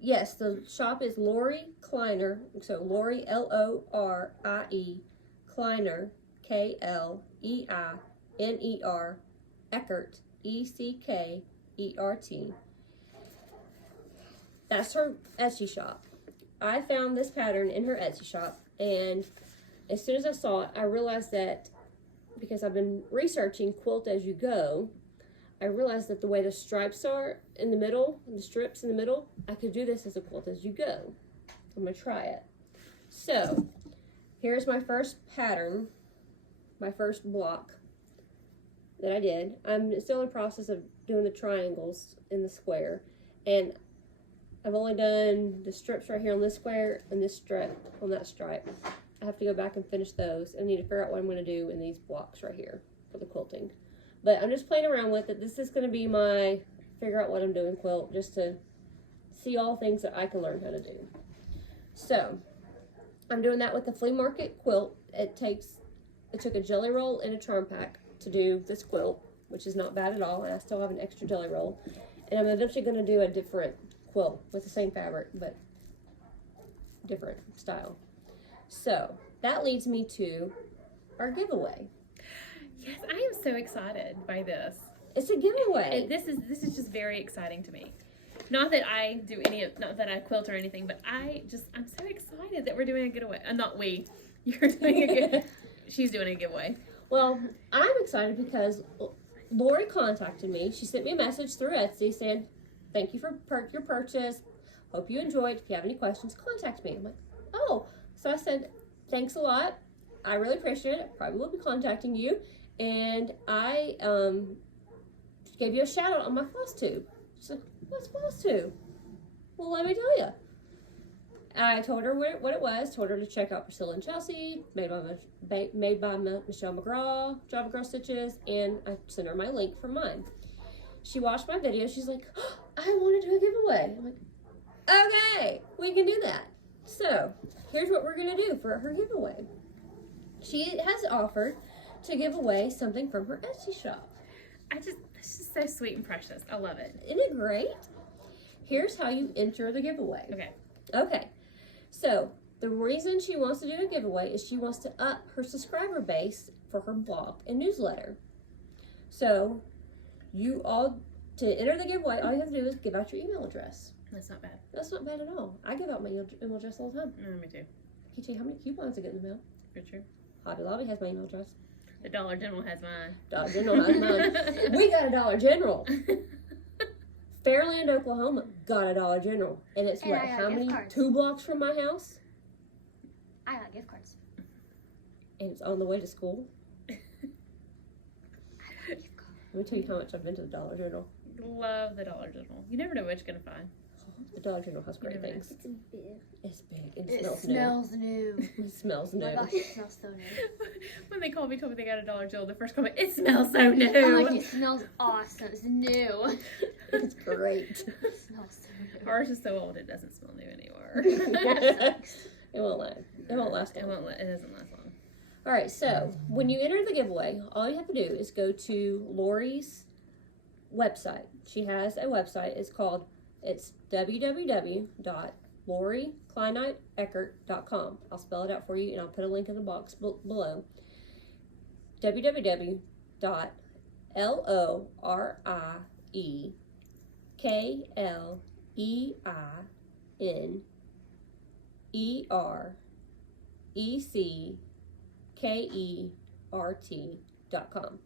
Yes, the shop is Lori Kleiner. So Lori, Lorie, Kleiner, Kleiner, Eckert, Eckert. That's her Etsy shop. I found this pattern in her Etsy shop, and as soon as I saw it, I realized that because I've been researching quilt as you go, I realized that the way the stripes are in the middle, the strips in the middle, I could do this as a quilt as you go. I'm gonna try it. So, here's my first pattern, my first block that I did. I'm still in the process of doing the triangles in the square, and I've only done the strips right here on this square and this strip on that stripe. I have to go back and finish those. I need to figure out what I'm gonna do in these blocks right here for the quilting. But I'm just playing around with it. This is going to be my figure out what I'm doing quilt, just to see all things that I can learn how to do. So, I'm doing that with the Flea Market quilt. It took a jelly roll and a charm pack to do this quilt, which is not bad at all. And I still have an extra jelly roll. And I'm eventually going to do a different quilt with the same fabric, but different style. So, that leads me to our giveaway. Yes, I am so excited by this. It's a giveaway. This is just very exciting to me. Not that I not that I quilt or anything, but I'm so excited that we're doing a giveaway. Not we. You're doing a she's doing a giveaway. Well, I'm excited because Lori contacted me. She sent me a message through Etsy saying, thank you for your purchase. Hope you enjoyed. If you have any questions, contact me. I'm like, oh. So I said, thanks a lot. I really appreciate it. Probably will be contacting you. And I gave you a shout out on my Flosstube. She's like, what's Flosstube? Well, let me tell you. I told her what it was, told her to check out Priscilla and Chelsea, made by Michelle McGraw, Java Girl Stitches, and I sent her my link for mine. She watched my video. She's like, oh, I want to do a giveaway. I'm like, okay, we can do that. So, here's what we're going to do for her giveaway. She has offered to give away something from her Etsy shop. This is so sweet and precious. I love it. Isn't it great? Here's how you enter the giveaway. Okay. So, the reason she wants to do a giveaway is she wants to up her subscriber base for her blog and newsletter. So, to enter the giveaway, all you have to do is give out your email address. That's not bad. That's not bad at all. I give out my email address all the time. Me too. I can tell you how many coupons I get in the mail. For sure. Hobby Lobby has my email address. The Dollar General has mine. Dollar General has mine. We got a Dollar General. Fairland, Oklahoma got a Dollar General. And it's And I got how gift many? cards. 2 blocks from my house? I got gift cards. And it's on the way to school. I got gift cards. Let me tell you how much I've been to the Dollar General. Love the Dollar General. You never know what you're gonna find. The Dollar General has great things. It's big. It's big. It It smells new. new. It smells Oh new. my gosh, it smells so new. When they told me they got a Dollar General, the first comment, it smells so new. I'm like, it smells awesome. It's new. It's great. It smells so new. Ours is so old it doesn't smell new anymore. It won't last. It won't last long. It doesn't last long. All right, so when you enter the giveaway, all you have to do is go to Lori's website. She has a website. It's www.lorikleiniteckert.com. I'll spell it out for you, and I'll put a link in the box below. www.lorikleiniteckert.com.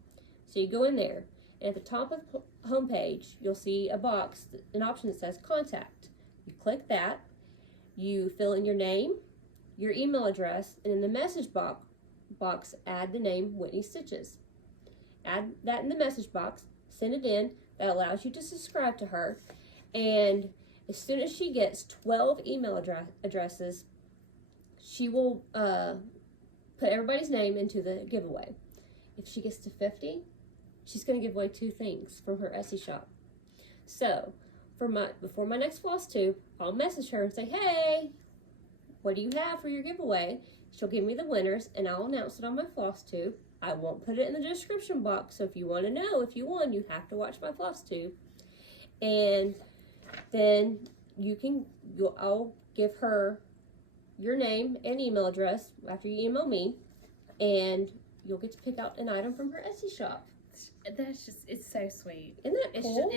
So you go in there, and at the top of the homepage, you'll see an option that says Contact. You click that, you fill in your name, your email address, and in the message box, add the name Whitney Stitches. Add that in the message box, send it in. That allows you to subscribe to her, and as soon as she gets 12 email addresses, she will put everybody's name into the giveaway. If she gets to 50, she's going to give away 2 things from her Etsy shop. So, before my next Flosstube, I'll message her and say, hey, what do you have for your giveaway? She'll give me the winners, and I'll announce it on my Flosstube. I won't put it in the description box, so if you want to know if you won, you have to watch my Flosstube. And then I'll give her your name and email address after you email me, and you'll get to pick out an item from her Etsy shop. It's so sweet. Isn't that cool?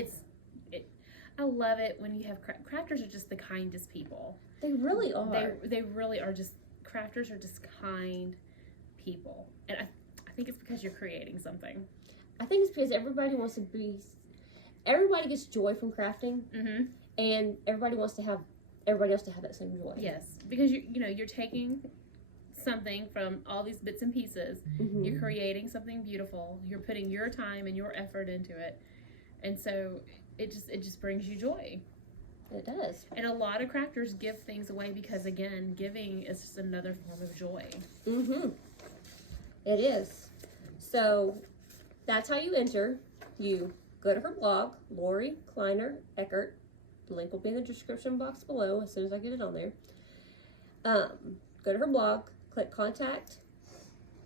I love it when you have crafters are just the kindest people. They really are. They really are just, crafters are just kind people. And I think it's because you're creating something. I think it's because everybody gets joy from crafting, and everybody else to have that same joy. Yes, because you're taking something from all these bits and pieces, you're creating something beautiful, you're putting your time and your effort into it, and so it just brings you joy. It does. And a lot of crafters give things away because, again, giving is just another form of joy. It is. So that's how you enter. You go to her blog, Lori Kleiner Eckert. The link will be in the description box below as soon as I get it on there. Go to her blog, click Contact,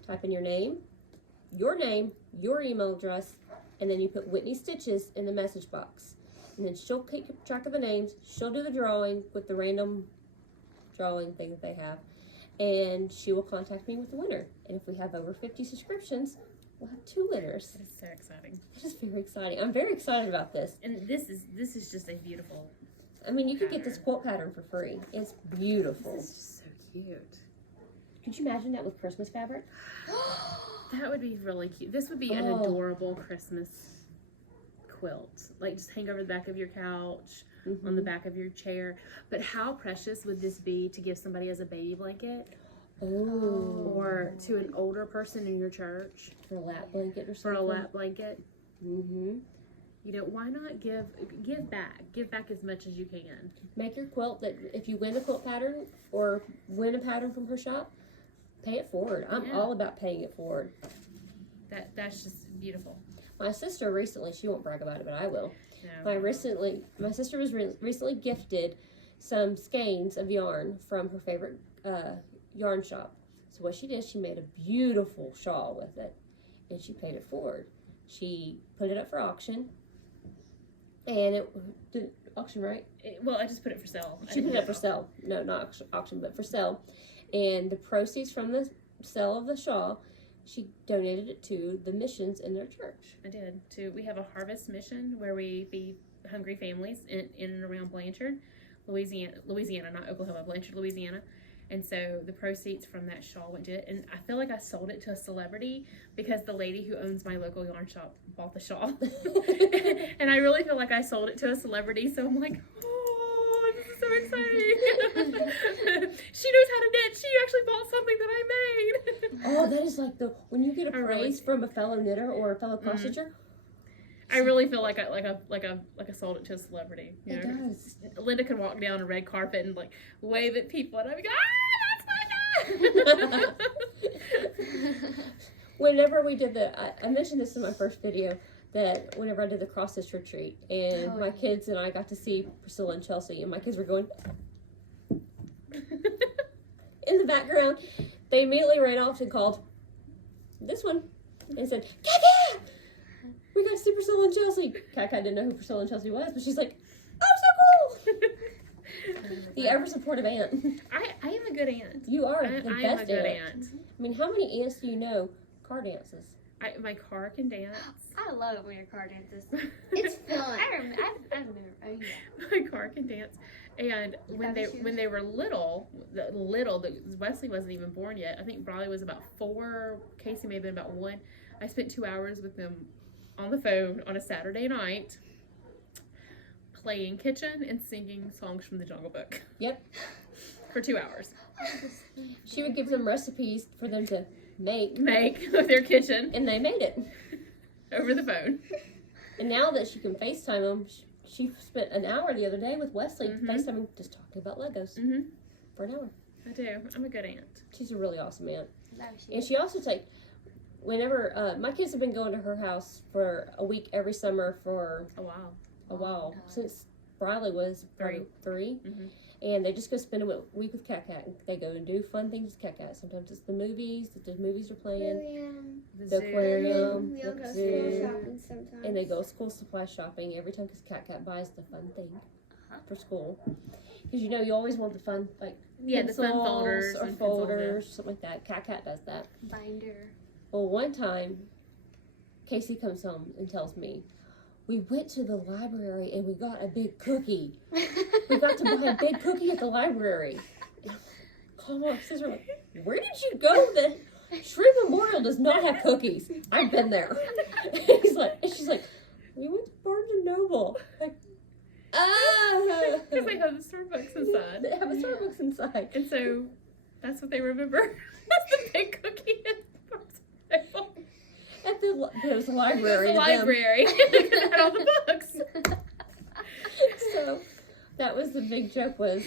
type in your name, your email address, and then you put Whitney Stitches in the message box. And then she'll keep track of the names. She'll do the drawing with the random drawing thing that they have. And she will contact me with the winner. And if we have over 50 subscriptions, we'll have 2 winners. It's so exciting. It is very exciting. I'm very excited about this. And this is just a beautiful I mean, you could get this quilt pattern for free. It's beautiful. This is just so cute. Could you imagine that with Christmas fabric? That would be really cute. This would be an adorable Christmas quilt. Like, just hang over the back of your couch, on the back of your chair. But how precious would this be to give somebody as a baby blanket? Oh. Or to an older person in your church? For a lap blanket or something? For a lap blanket? Mm-hmm. You know, why not give back? Give back as much as you can. Make your quilt that if you win a quilt pattern or win a pattern from her shop, pay it forward. I'm all about paying it forward. That's just beautiful. My sister recently, she won't brag about it, but I will. No. My sister was recently gifted some skeins of yarn from her favorite yarn shop. So what she did, she made a beautiful shawl with it, and she paid it forward. She put it up for auction, and the auction, right? Well, I just put it for sale. She put it up for sale. No, not auction, but for sale. And the proceeds from the sale of the shawl, she donated it to the missions in their church. I did. We have a harvest mission where we feed hungry families in and around Blanchard, Louisiana, not Oklahoma, Blanchard, Louisiana. And so the proceeds from that shawl went to it. And I feel like I sold it to a celebrity because the lady who owns my local yarn shop bought the shawl. And I really feel like I sold it to a celebrity. So I'm like, oh, this is so exciting. She knows how to knit. She actually bought something that I made. Oh, that is like when you get a praise from a fellow knitter or a fellow cross stitcher. I really feel like I sold it to a celebrity. You It know? does. Linda could walk down a red carpet and like wave at people, and I'd be like, ah, Whenever we did I mentioned this in my first video, that whenever I did the cross stitch retreat, and my kids and I got to see Priscilla and Chelsea, and my kids were going in the background, they immediately ran off and called this one and said, Kaka! We got to see Priscilla and Chelsea. Kaka didn't know who Priscilla and Chelsea was, but she's like, oh, so cool! The ever supportive aunt. I am a good aunt. You are I the am a best good aunt. aunt. I mean, how many aunts do you know car dances? My car can dance. I love when your car dances. It's fun. I remember. Oh yeah. My car can dance. And when they were little, Wesley wasn't even born yet. I think Bradley was about 4. Casey may have been about 1. I spent 2 hours with them on the phone on a Saturday night, playing kitchen and singing songs from the Jungle Book. Yep. For 2 hours. She would give them recipes for them to make With their kitchen and they made it. over the phone. And now that she can FaceTime them, she spent an hour the other day with Wesley FaceTiming, just talking about Legos for an hour. I do. I'm a good aunt. She's a really awesome aunt. No, And she also whenever, my kids have been going to her house for a week every summer for Oh wow. a while, God. since Briley was 3. 3. Mhm. And they just go spend a week with Cat Cat. They go and do fun things with Cat Cat. Sometimes it's the movies that the movies are playing, the zoo. aquarium, We all the go zoo. school shopping sometimes. And they go school supply shopping every time because Cat Cat buys the fun thing for school. Because you know you always want the fun, like Yeah, the fun pencils folders or and folders, something like that. Cat Cat does that. binder. Well, one time, Casey comes home and tells me, we went to the library and we got a big cookie. We got to buy a big cookie at the library. Call my sister, like, where did you go? The Shrimp Memorial does not have cookies. I've been there. And she's like, we went to Barnes and Noble. Like, Because they have the Starbucks inside. They have a Starbucks inside. And so that's what they remember. That's the big cookie at There's a library. the to them. library. It had all the books. So that was the big joke, was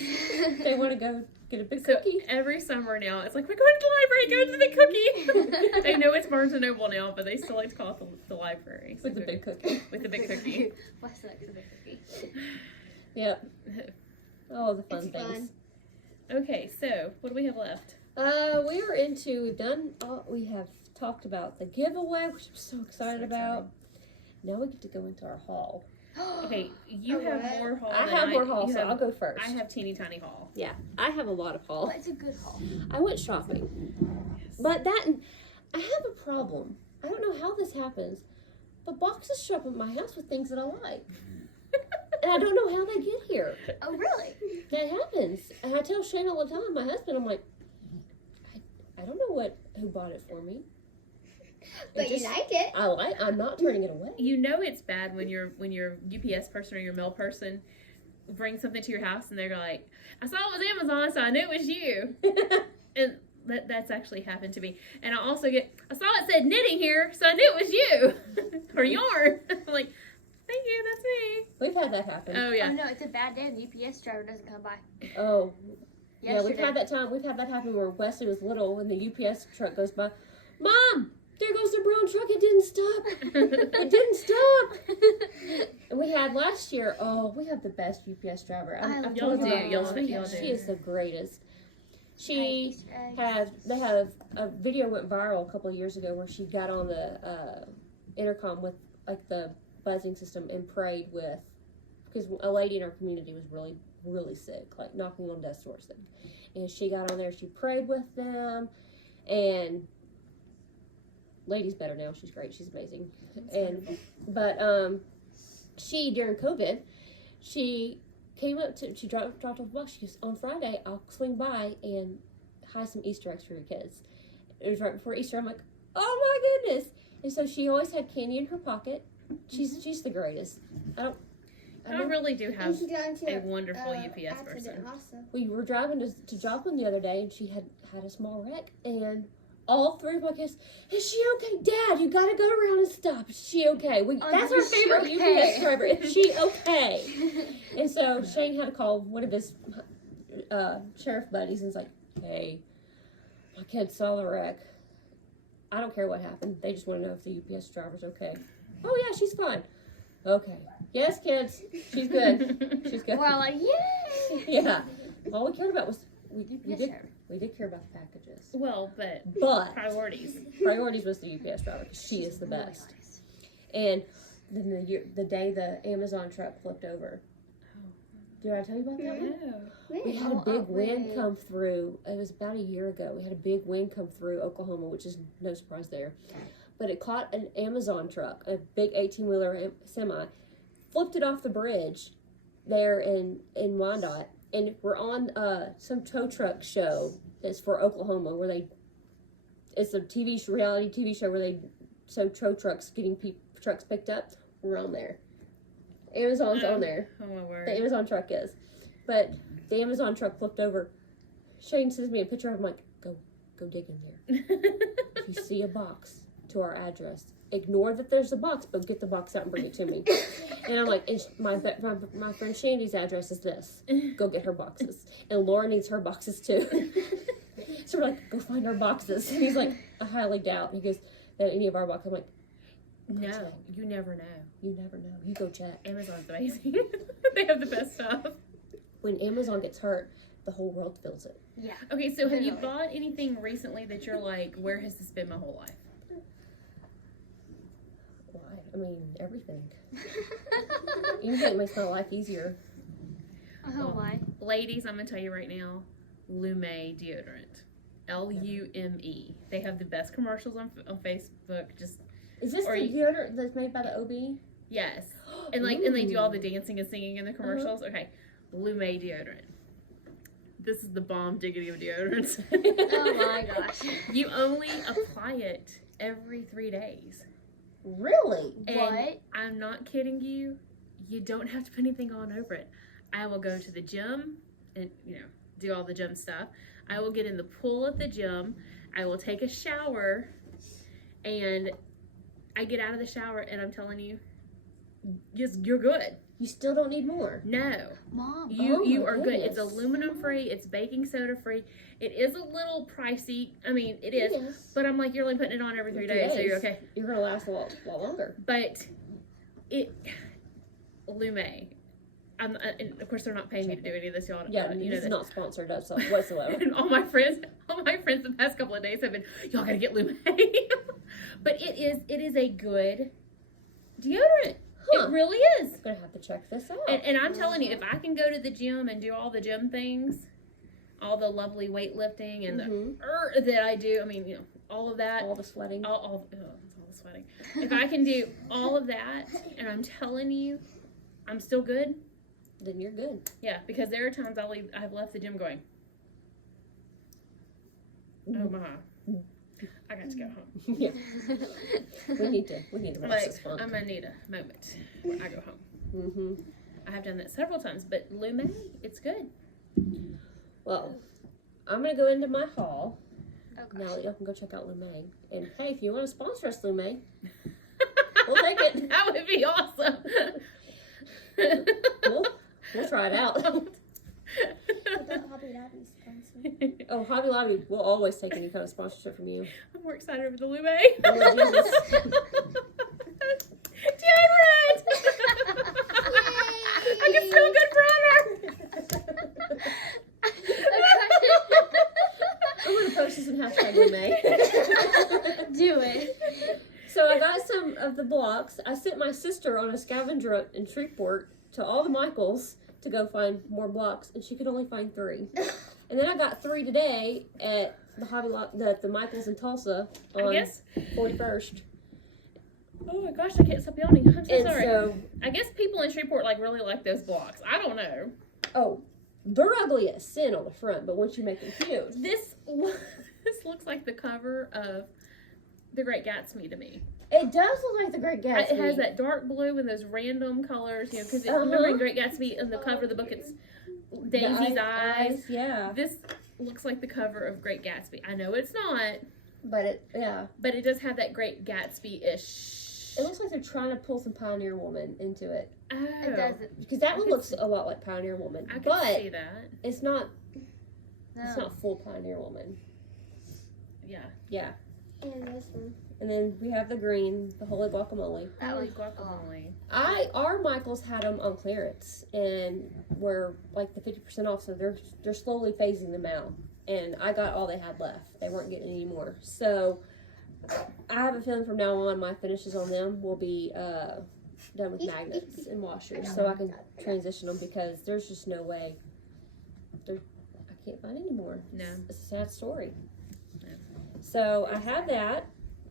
they want to go get a big So cookie. every summer now, it's like, we're going to the library, go to the big cookie. They know it's Barnes & Noble now, but they still like to call it the library. With the big cookie. With the big cookie. What's the big cookie? Yep. Oh, the fun It's things. fun. Okay, so what do we have left? We have talked about the giveaway, which I'm so excited about. Now we get to go into our haul. Okay, you have more haul. I than have more haul, you so have- I'll go first. I have teeny tiny haul. Yeah, I have a lot of haul. But it's a good haul. I went shopping. But I have a problem. I don't know how this happens, but boxes show up at my house with things that I like. And I don't know how they get here. Oh, really? That happens. And I tell Shane all the time, my husband, I'm like, I don't know who bought it for me. But you like it. I'm not turning it away. You know it's bad when your UPS person or your mail person brings something to your house and they're like, I saw it was Amazon, so I knew it was you. And that's actually happened to me. And I also I saw it said knitting here, so I knew it was you. Or yarn. I'm like, thank you, that's me. We've had that happen. Oh yeah. Oh, no, it's a bad day and the UPS driver doesn't come by. Oh, yeah, Yesterday. we've had that happen where Wesley was little and the UPS truck goes by. Mom, there goes the brown truck. It didn't stop. It didn't stop. And we had last year. Oh, we have the best UPS driver. I've Y'all told you do, about y'all this. do. She is the greatest. She Easter eggs. they had a video went viral a couple of years ago where she got on the intercom with like the buzzing system and prayed with, because a lady in our community was really sick, like knocking on death's door sick, and she got on there, she prayed with them, and lady's better now. She's great. She's amazing. But she, during COVID, she came up to, she dropped off a box. She goes, on Friday, I'll swing by and hide some Easter eggs for your kids. It was right before Easter. I'm like, oh my goodness. And so she always had candy in her pocket. She's the greatest. I really do have And she got into a wonderful UPS accident person. also. We were driving to Joplin the other day, and she had a small wreck, and all three of my kids, is she okay? Dad, you gotta go around and stop. Is she okay? That's our is she favorite okay? UPS driver. Is she okay? And so Shane had to call one of his sheriff buddies and was like, hey, my kid saw the wreck. I don't care what happened. They just want to know if the UPS driver's okay. Oh, yeah, she's fine. Okay. Yes, kids. She's good. She's good. We're all like, yay! Yeah. All we cared about was we Yes, did sir. we did care about the packages. Well, but But priorities. priorities was the UPS driver because she is the best. And then the day the Amazon truck flipped over. Did I tell you about that one? No. We had a big wind come through. It was about a year ago. We had a big wind come through Oklahoma, which is no surprise there. But it caught an Amazon truck, a big 18-wheeler semi, flipped it off the bridge there in Wyandotte. And we're on some tow truck show that's for Oklahoma it's a reality TV show where they tow trucks getting trucks picked up. We're on there. Amazon's on there. Oh my word. The Amazon truck is. But the Amazon truck flipped over. Shane sends me a picture. I'm like, go dig in there. If you see a box to our address, ignore that there's a box, but get the box out and bring it to me. And I'm like, my friend Shandy's address is this. Go get her boxes. And Laura needs her boxes too. So we're like, go find our boxes. And he's like, I highly doubt. He goes, that any of our boxes. I'm like, No, check. you never know. You never know. You go check. Amazon's amazing. They have the best stuff. When Amazon gets hurt, the whole world feels it. Yeah. Okay, so have you Literally. bought anything recently that you're like, where has this been my whole life? Why? I mean, everything. Anything that makes my life easier. Oh, why? Ladies, I'm going to tell you right now, Lume deodorant. Lume. They have the best commercials on Facebook. Just, Is this Or the you- deodorant that's made by the OB? yes. And and they do all the Ooh. dancing and singing in the commercials. Okay. Lume deodorant. This is the bomb diggity of deodorants. Oh my gosh. You only apply it every 3 days. Really? And What? I'm not kidding you. You don't have to put anything on over it. I will go to the gym and, do all the gym stuff. I will get in the pool at the gym. I will take a shower. And I get out of the shower and I'm telling you, yes, you're good. You still don't need more. No. Mom. You my are good. It's goodness. aluminum free. It's baking soda free. It is a little pricey. I mean, it is. Yes. But I'm like, you're only putting it on every 3 days, so you're okay. You're gonna last a lot longer. But Lume. And of course, they're not paying me to do any of this, y'all. Yeah, you know this is that. not sponsored whatsoever. And all my friends the past couple of days have been, y'all gotta get Lume. But it is a good deodorant. Huh. It really is. I'm gonna have to check this out. And I'm telling you, if I can go to the gym and do all the gym things, all the lovely weightlifting and the that I do, I mean, all of that, all the sweating. it's all the sweating. If I can do all of that, and I'm telling you, I'm still good. Then you're good. Yeah, because there are times I've left the gym going, oh my, I got to go home. Yeah. We need to I'm watch this fun. I'm gonna need a moment when I go home. Mm-hmm. I have done that several times, but Lume, it's good. Well, I'm gonna go into my haul. Oh, Now gosh. that y'all can go check out Lume. And hey, if you want to sponsor us, Lume, we'll take it. That would be awesome. We'll try it out. What about Hobby Lobby sponsor? Oh, Hobby Lobby, we'll always take any kind of sponsorship from you. I'm more excited over the Lume. Lord Jesus. Deodorant! I can smell good forever. I'm gonna post this in hashtag Lume. Do it. So I got some of the blocks. I sent my sister on a scavenger hunt in Shreveport to all the Michaels to go find more blocks, and she could only find 3. And then I got 3 today at the the Michaels in Tulsa on I guess. 41st. Oh my gosh, I can't stop yawning. I'm so And sorry. so, I guess people in Shreveport really like those blocks. I don't know. oh, they're ugly as sin on the front, but once you make them cute, This looks like the cover of The Great Gatsby to me. it does look like the Great Gatsby. It has that dark blue and those random colors, because remember in Great Gatsby, in the cover of the book, it's Daisy's eyes. Yeah. This looks like the cover of Great Gatsby. I know it's not, But But it does have that great Gatsby-ish. it looks like they're trying to pull some Pioneer Woman into it. Oh. It doesn't. Because that one looks a lot like Pioneer Woman. I can But see that. it's not No. it's not full Pioneer Woman. Yeah. Yeah. And this one. And then we have the green, the Holy Guacamole. That Holy was guacamole. Our Michaels had them on clearance and were like the 50% off, so they're slowly phasing them out. And I got all they had left. They weren't getting any more. So I have a feeling from now on my finishes on them will be done with magnets and washers, so I can transition them because there's just no way. I can't find any more. No. It's a sad story. No. So I have that.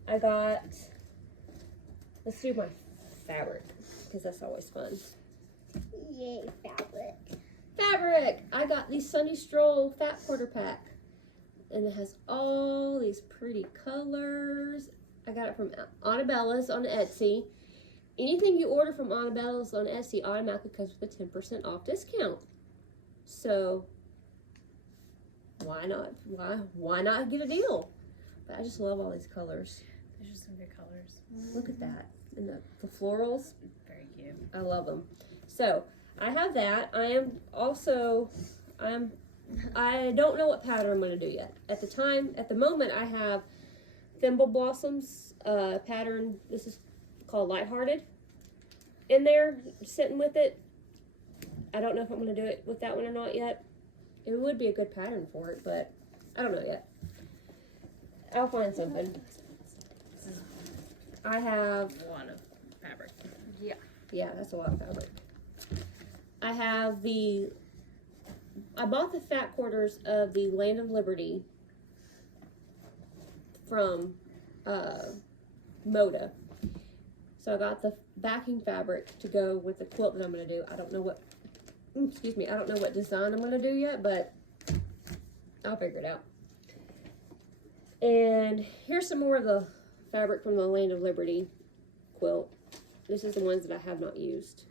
I got. Let's do my fabric because that's always fun. Yay, fabric. Fabric! I got the Sunny Stroll Fat Quarter Pack. And it has all these pretty colors. I got it from Annabella's on Etsy. Anything you order from Annabella's on Etsy automatically comes with a 10% off discount. So, why not? Why not get a deal? But I just love all these colors. There's just some good colors. Look at that. And the florals. Very cute. I love them. So, I have that. I don't know what pattern I'm going to do yet. At the moment, I have Thimble Blossoms pattern. This is called Lighthearted in there, sitting with it. I don't know if I'm going to do it with that one or not yet. It would be a good pattern for it, but I don't know yet. I'll find something. I have... A lot of fabric. Yeah, that's a lot of fabric. I have I bought the fat quarters of the Land of Liberty from Moda. So I got the backing fabric to go with the quilt that I'm going to do. I don't know what design I'm going to do yet, but I'll figure it out. And here's some more of the fabric from the Land of Liberty quilt. This is the ones that I have not used.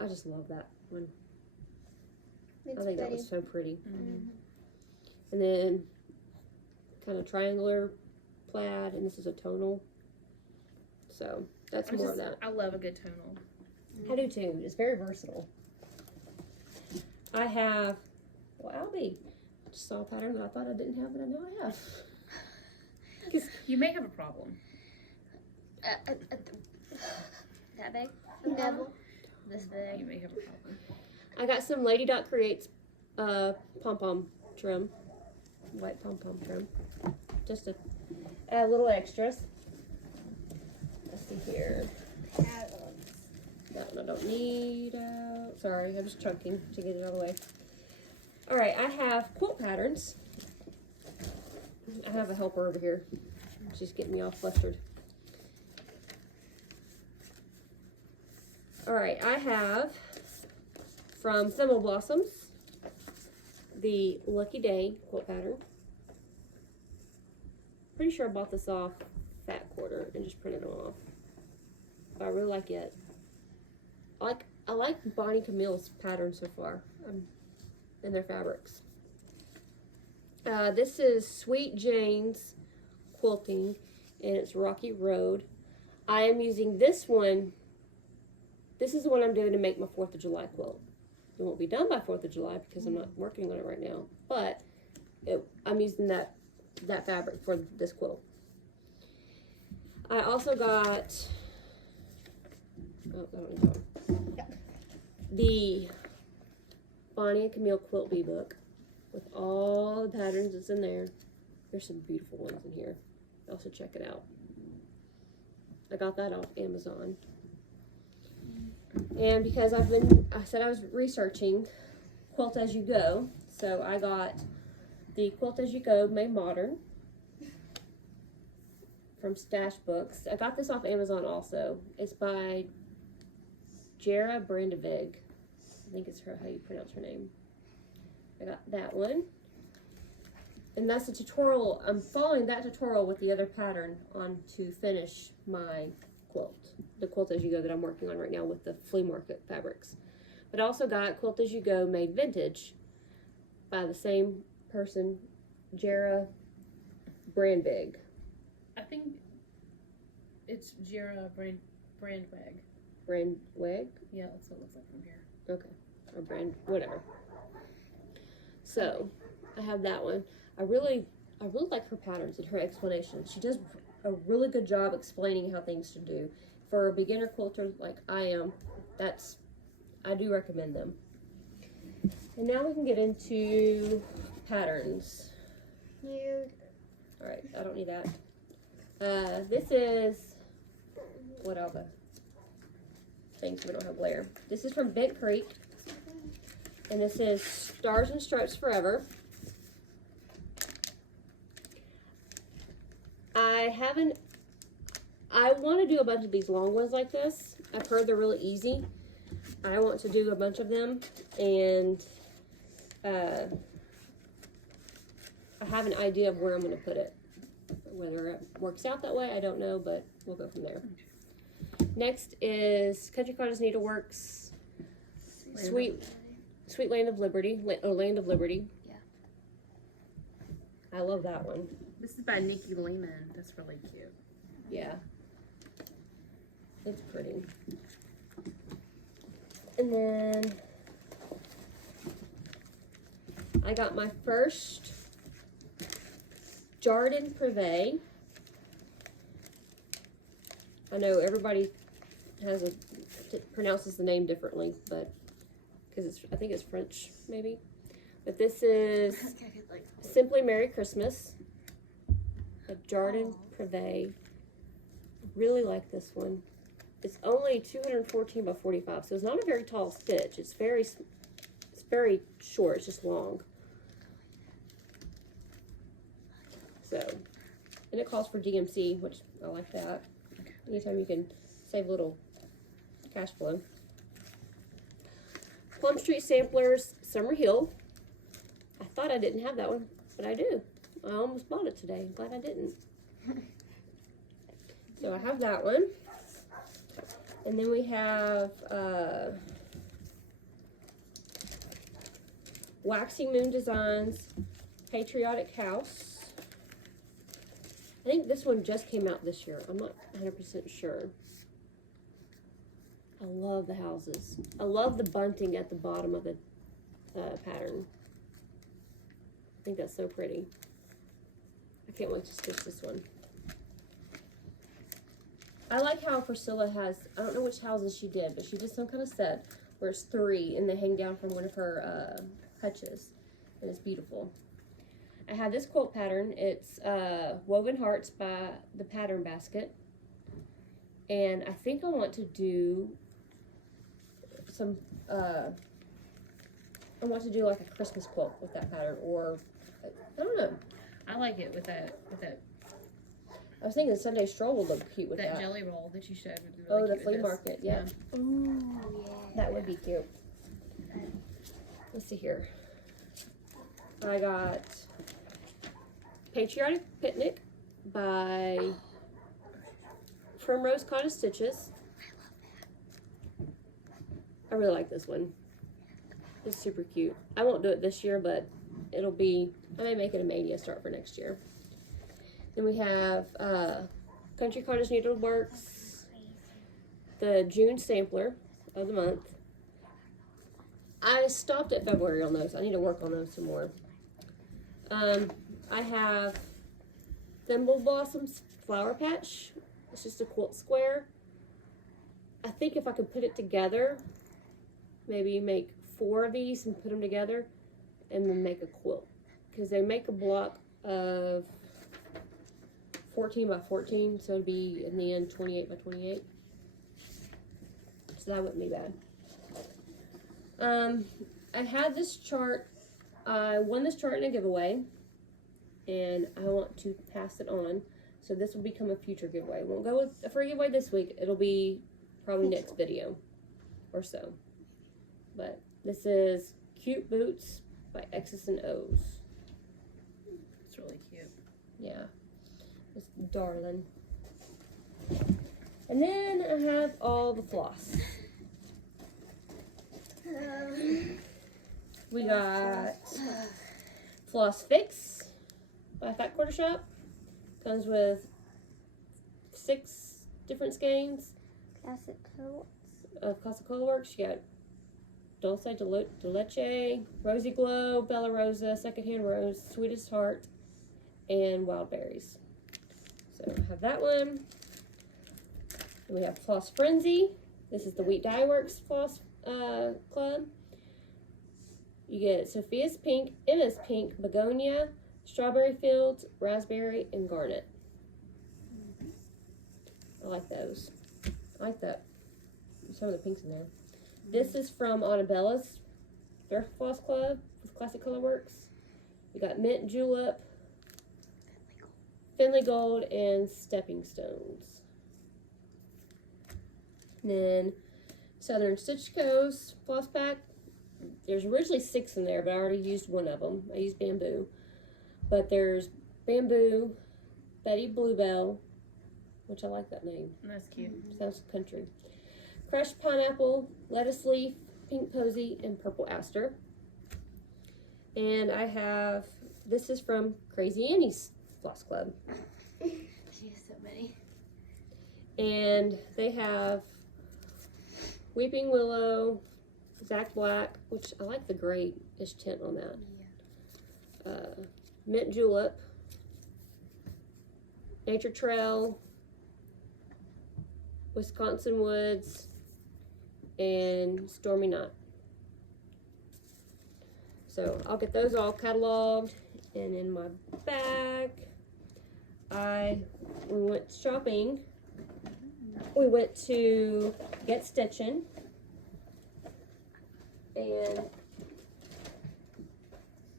I just love that one. It's I think that pretty. was so pretty. Mm-hmm. And then kind of triangular plaid, and this is a tonal. So that's more of that. I love a good tonal. I do too. It's very versatile. I have, Albie. I just saw a pattern that I thought I didn't have, but I know I have. You may have a problem. That big? Double. This You big? may have a problem. I got some Lady Dot Creates pom-pom trim. White pom-pom trim. Just a little extras. Let's see here. That one I don't need. Sorry, I'm just chunking to get it out of the way. Alright, I have quilt patterns. I have a helper over here. She's getting me all flustered. Alright, I have from Thimble Blossoms the Lucky Day quilt pattern. Pretty sure I bought this off Fat Quarter and just printed them off. But I really like it. I like Bonnie Camille's pattern so far in their fabrics. This is Sweet Jane's quilting, and it's Rocky Road. I am using this one. This is the one I'm doing to make my 4th of July quilt. It won't be done by 4th of July because I'm not working on it right now. But I'm using that fabric for this quilt. I also got the Bonnie and Camille Quilt Bee book with all the patterns that's in there. There's some beautiful ones in here. Also check it out. I got that off Amazon. And because I said I was researching Quilt As You Go, so I got the Quilt As You Go Made Modern from Stash Books. I got this off Amazon also. It's by Jera Brandevig. I think it's how you pronounce her name. I got that one. And that's a tutorial. I'm following that tutorial with the other pattern on to finish my quilt. The Quilt As You Go that I'm working on right now with the flea market fabrics. But I also got Quilt As You Go Made Vintage by the same person, Jera brand big? I think it's Jira brand wag. Brand wig? Yeah, that's what it looks like from here. Okay. Or brand, whatever. So, I have that one. I really like her patterns and her explanation. She does a really good job explaining how things should do. For a beginner quilter like I am, I do recommend them. And now we can get into patterns. Alright, I don't need that. This is, what are the things we don't have glare. This is from Bent Creek. And this is Stars and Stripes Forever. I want to do a bunch of these long ones like this. I've heard they're really easy. I want to do a bunch of them, and I have an idea of where I'm going to put it. Whether it works out that way, I don't know, but we'll go from there. Next is Country Cottage Needlework's Sweet Land of Liberty, Land of Liberty. Yeah. I love that one. This is by Nikki Lehman. That's really cute. Yeah. It's pretty. And then I got my first Jardin Privé. I know everybody pronounces the name differently, but because I think it's French maybe. But this is Simply Merry Christmas. A Jardin Privé. Really like this one. It's only 214 by 45, so it's not a very tall stitch. It's very short. It's just long. So, and it calls for DMC, which I like that. Anytime you can save a little cash flow. Plum Street Samplers Summer Hill. I thought I didn't have that one, but I do. I almost bought it today. I'm glad I didn't. So I have that one. And then we have Waxing Moon Designs Patriotic House. I think this one just came out this year. I'm not 100% sure. I love the houses. I love the bunting at the bottom of the pattern. I think that's so pretty. I can't wait to stitch this one. I like how Priscilla has, I don't know which houses she did, but she did some kind of set where it's 3 and they hang down from one of her hutches. And it's beautiful. I have this quilt pattern. It's Woven Hearts by the Pattern Basket. And I think I want to do some, I want to do like a Christmas quilt with that pattern, or, I don't know. I like it with that I was thinking Sunday Stroll would look cute with that. that jelly roll that you showed would be really The cute flea with market, yeah. Ooh, yeah. That would be cute. Let's see here. I got Patriotic Picnic by Primrose Cottage Stitches. I really like this one. It's super cute. I won't do it this year, but it'll be, I may make it a mania start for next year. Then we have Country Cottage Needleworks, the June sampler of the month. I stopped at February on those. I need to work on those some more. I have Thimble Blossoms Flower Patch. It's just a quilt square. I think if I could put it together, maybe make 4 of these and put them together and then make a quilt. Because they make a block of 14 by 14, so it'd be in the end 28 by 28. So that wouldn't be bad. I had this chart. I won this chart in a giveaway, and I want to pass it on. So this will become a future giveaway. Won't go with a free giveaway this week. It'll be probably next video or so. But this is Cute Boots by X's and O's. It's really cute. Yeah. It's darling. And then I have all the floss. We got Floss Fix by Fat Quarter Shop. Comes with 6 different skeins Classic color. of Classic Works. You got Dulce de Leche, Rosy Glow, Bella Rosa, Secondhand Rose, Sweetest Heart, and Wild Berries. So I have that one. And we have Floss Frenzy. This is the Wheat Dye Works Floss Club. You get Sophia's Pink, Emma's Pink, Begonia, Strawberry Fields, Raspberry, and Garnet. I like those. I like that. Some of the pinks in there. This is from Annabella's Thrift Floss Club with Classic Color Works. We got Mint Julep, Finley Gold, and Stepping Stones. And then Southern Stitch Co's Floss Pack. There's originally 6 in there, but I already used one of them. I used Bamboo. But there's Bamboo, Betty Bluebell, which I like that name. That's cute. Sounds country. Crushed Pineapple, Lettuce Leaf, Pink Posy, and Purple Aster. And I have, this is from Crazy Annie's Floss Club. She has so many. And they have Weeping Willow, Zach Black, which I like the grayish tint on that. Yeah. Mint Julep, Nature Trail, Wisconsin Woods, and Stormy Night. So I'll get those all cataloged, and in my bag, we went shopping. We went to Get Stitchin', and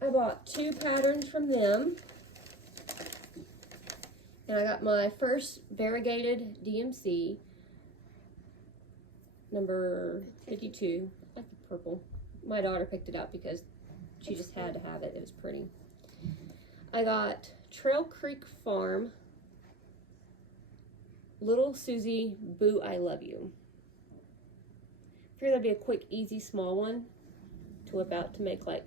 I bought 2 patterns from them. And I got my first variegated DMC, number 52. I like the purple. My daughter picked it up because she just had to have it. It was pretty. I got Trail Creek Farm, Little Susie, Boo, I Love You. I figured that'd be a quick, easy, small one to whip out to make like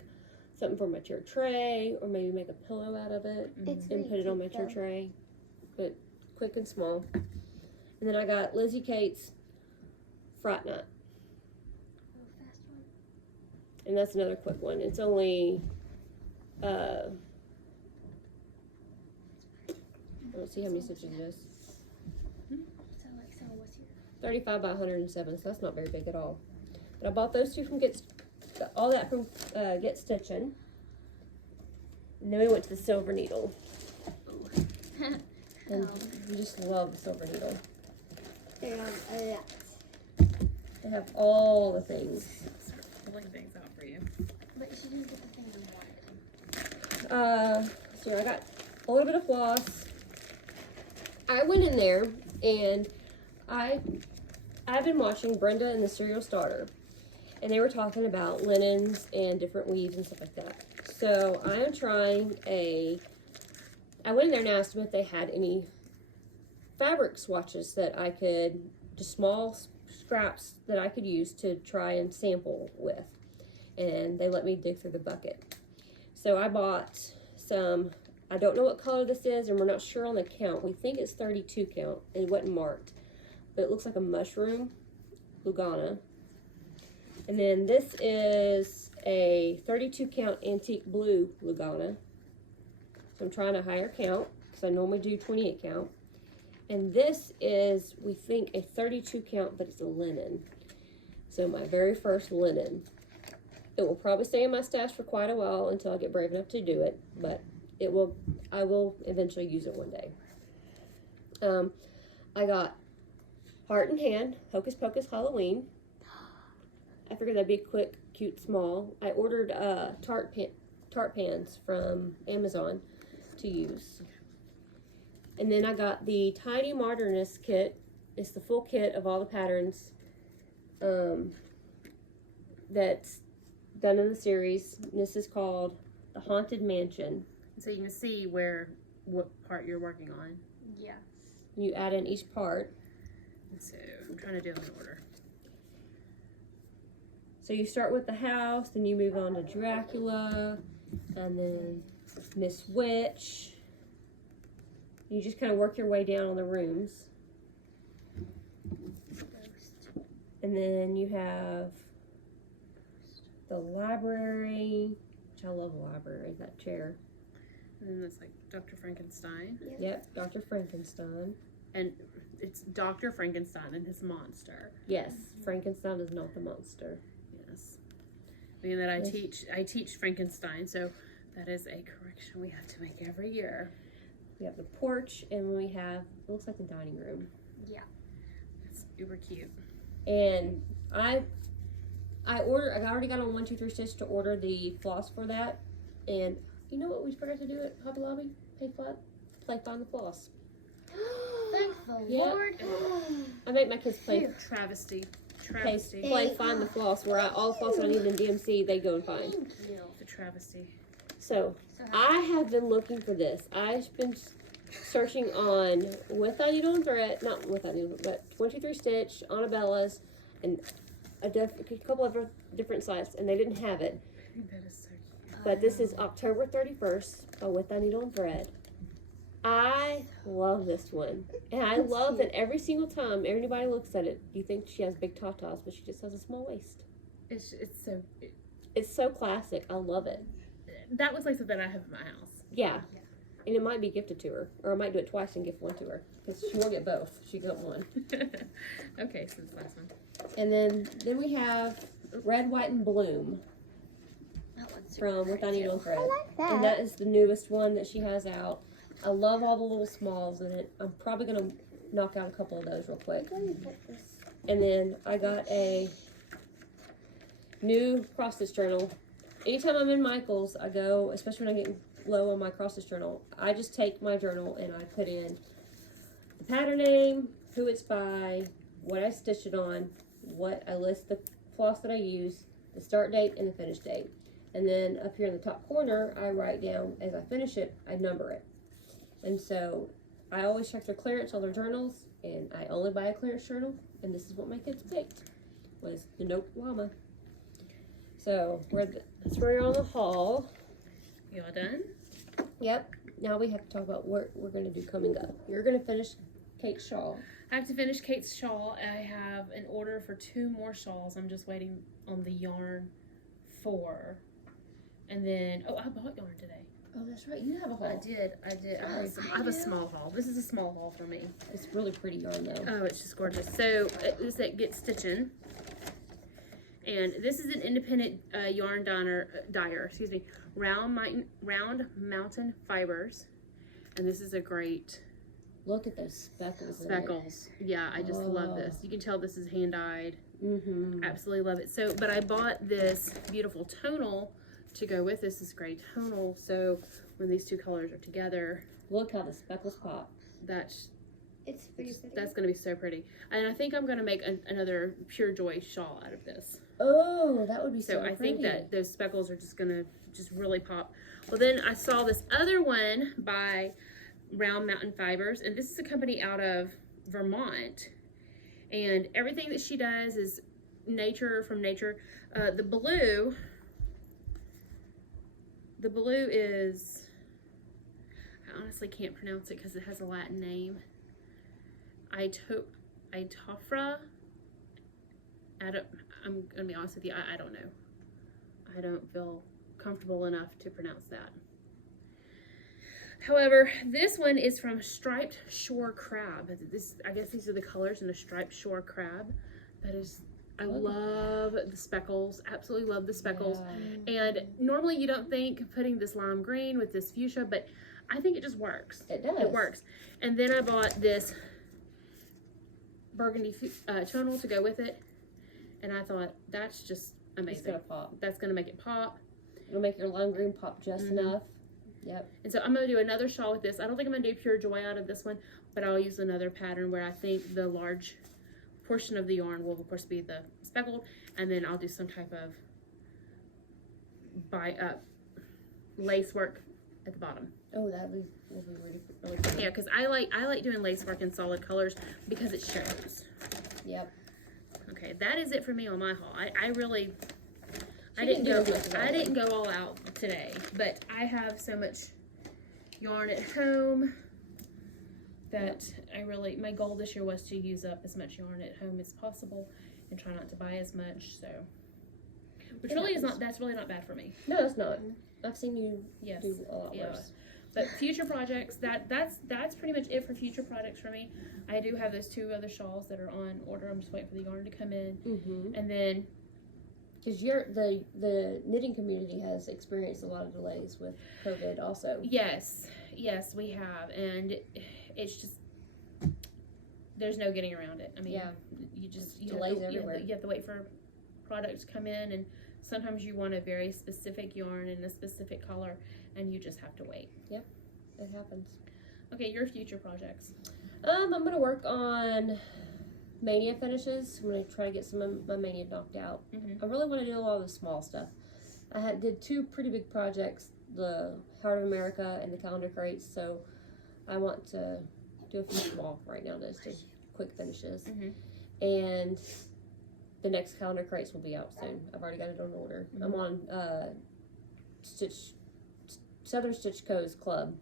something for my tier tray, or maybe make a pillow out of it It's and put it on my tier tray. But quick and small. And then I got Lizzie Kate's Fright Night. And that's another quick one. It's only I don't see how many stitches it is. 35 by 107, so that's not very big at all. But I bought those 2 from Get Stitchin'. And then we went to the Silver Needle. And we just love the Silver Needle. They have all the things. Pulling things out for you. But she didn't get the thing you wanted. So I got a little bit of floss. I went in there and I've been watching Brenda and the Serial Starter, and they were talking about linens and different weaves and stuff like that. So I am trying I went in there and asked them if they had any fabric swatches that I could, just small scraps that I could use to try and sample with. And they let me dig through the bucket. So I bought some, I don't know what color this is, and we're not sure on the count. We think it's 32 count, and it wasn't marked. But it looks like a mushroom, Lugana. And then this is a 32 count antique blue Lugana. So I'm trying a higher count, because I normally do 28 count. And this is, we think, a 32 count, but it's a linen. So my very first linen. It will probably stay in my stash for quite a while until I get brave enough to do it, but I will eventually use it one day. I got Heart in Hand, Hocus Pocus Halloween. I figured that'd be a quick, cute, small. I ordered tart pans from Amazon to use. And then I got the Tidy Modernist kit. It's the full kit of all the patterns that's done in the series. This is called the Haunted Mansion. So you can see what part you're working on. Yeah. You add in each part. So I'm trying to do them in order. So you start with the house, then you move on to Dracula, and then Miss Witch. You just kind of work your way down on the rooms. And then you have the library, which I love the library, that chair. And then that's like Dr. Frankenstein. Yep, Dr. Frankenstein. And it's Dr. Frankenstein and his monster. Yes, Frankenstein is not the monster. Yes. Being that Yes. I teach Frankenstein, so that is a correction we have to make every year. We have the porch, and we have, it looks like the dining room. It's uber cute. And I already got on 1, 2, 3 Stitch to order the floss for that. And you know what we forgot to do at Hobby Lobby? Play Find the Floss. Thank the Yeah. Lord. I make my kids play Travesty. play Find the Floss, where all the floss I need in DMC, they go and find. Thank you. The travesty. So, I have been looking for this. I've been searching on With Thy Needle and Thread, not With Thy Needle, but 23 Stitch, Annabella's, and a couple of different sites, and they didn't have it. That is so cute. But this is October 31st by With Thy Needle and Thread. I love this one. And I love that every single time anybody looks at it, you think she has big tatas, but she just has a small waist. It's It's so classic. I love it. that looks like something I have in my house. Yeah. And it might be gifted to her. Or I might do it twice and gift one to her. Because she won't get both. She got one. Okay, so this last one. And then we have Red, White, and Bloom That one's from With Thy Needle and Thread. I like that. And that is the newest one that she has out. I love all the little smalls in it. I'm probably going to knock out a couple of those real quick. Where do you put this? And then I got a new cross stitch journal. Anytime I'm in Michael's, I go, especially when I get low on my cross stitch journal, I just take my journal and I put in the pattern name, who it's by, what I stitched it on, what I list the floss that I use, the start date and the finish date. And then up here in the top corner, I write down, as I finish it, I number it. And so I always check their clearance on their journals, and I only buy a clearance journal, and this is what my kids picked, was the Nope Llama. So that's where you're on the haul. You all done? Yep. Now we have to talk about what we're going to do coming up. You're going to finish Kate's shawl. I have to finish Kate's shawl. I have an order for 2 more shawls. I'm just waiting on the yarn for. And then, I bought yarn today. Oh, that's right. You have a haul. I did. I have a small haul. This is a small haul for me. It's really pretty yarn, though. Oh, it's just gorgeous. So, this is Get Stitching. And this is an independent yarn dyer, Round Mountain Fibers. And this is a great Look at those speckles. speckles. Yeah, I just love this. You can tell this is hand dyed. Mm-hmm. Absolutely love it. So, but I bought this beautiful tonal to go with this gray tonal. So when these 2 colors are together, Look how the speckles pop. that's It's pretty pretty. going to be so pretty. And I think I'm going to make another Pure Joy shawl out of this. Oh, that would be so So I pretty. think that those speckles are just going to really pop. Well, then I saw this other one by Round Mountain Fibers, and this is a company out of Vermont. And everything that she does is from nature. The blue is, I honestly can't pronounce it because it has a Latin name. Itofra. I'm gonna be honest with you, I don't know. I don't feel comfortable enough to pronounce that. However, this one is from Striped Shore Crab. I guess these are the colors in a Striped Shore Crab. I love the speckles, absolutely love the speckles. Yeah. And normally you don't think putting this lime green with this fuchsia, but I think it just works. It does. It works. And then I bought this burgundy tonal to go with it. And I thought, that's just amazing. It's gonna pop. That's gonna make it pop. It'll make your lime green pop just enough. Yep. And so I'm gonna do another shawl with this. I don't think I'm gonna do Pure Joy out of this one, but I'll use another pattern where I think the large portion of the yarn will of course be the speckled, and then I'll do some type of lace work at the bottom. Oh, will be really pretty. Yeah, because I like doing lace work in solid colors because it shows. Yep. Okay, that is it for me on my haul. I She didn't didn't do as much as I I did. didn't go all out today, but I have so much yarn at home that my goal this year was to use up as much yarn at home as possible and try not to buy as much, so. Which really that's really not bad for me. No, it's not. I've seen you do a lot worse. But future projects, that's pretty much it for future projects for me. I do have those 2 other shawls that are on order. I'm just waiting for the yarn to come in. Mm-hmm. And then, because the knitting community has experienced a lot of delays with COVID also. yes, we have. And it's just, there's no getting around it. I mean, Delays everywhere. You have to wait for products to come in, and sometimes you want a very specific yarn in a specific color, and you just have to wait. Yep, it happens. Okay, your future projects. I'm gonna work on mania finishes. I'm gonna try to get some of my mania knocked out. Mm-hmm. I really want to do a lot of the small stuff. I did 2 pretty big projects, the Heart of America and the calendar crates, so I want to do a few small right now, just quick finishes. Mm-hmm. And the next calendar crates will be out soon. I've already got it on order. Mm-hmm. I'm on Southern Stitch Co's club,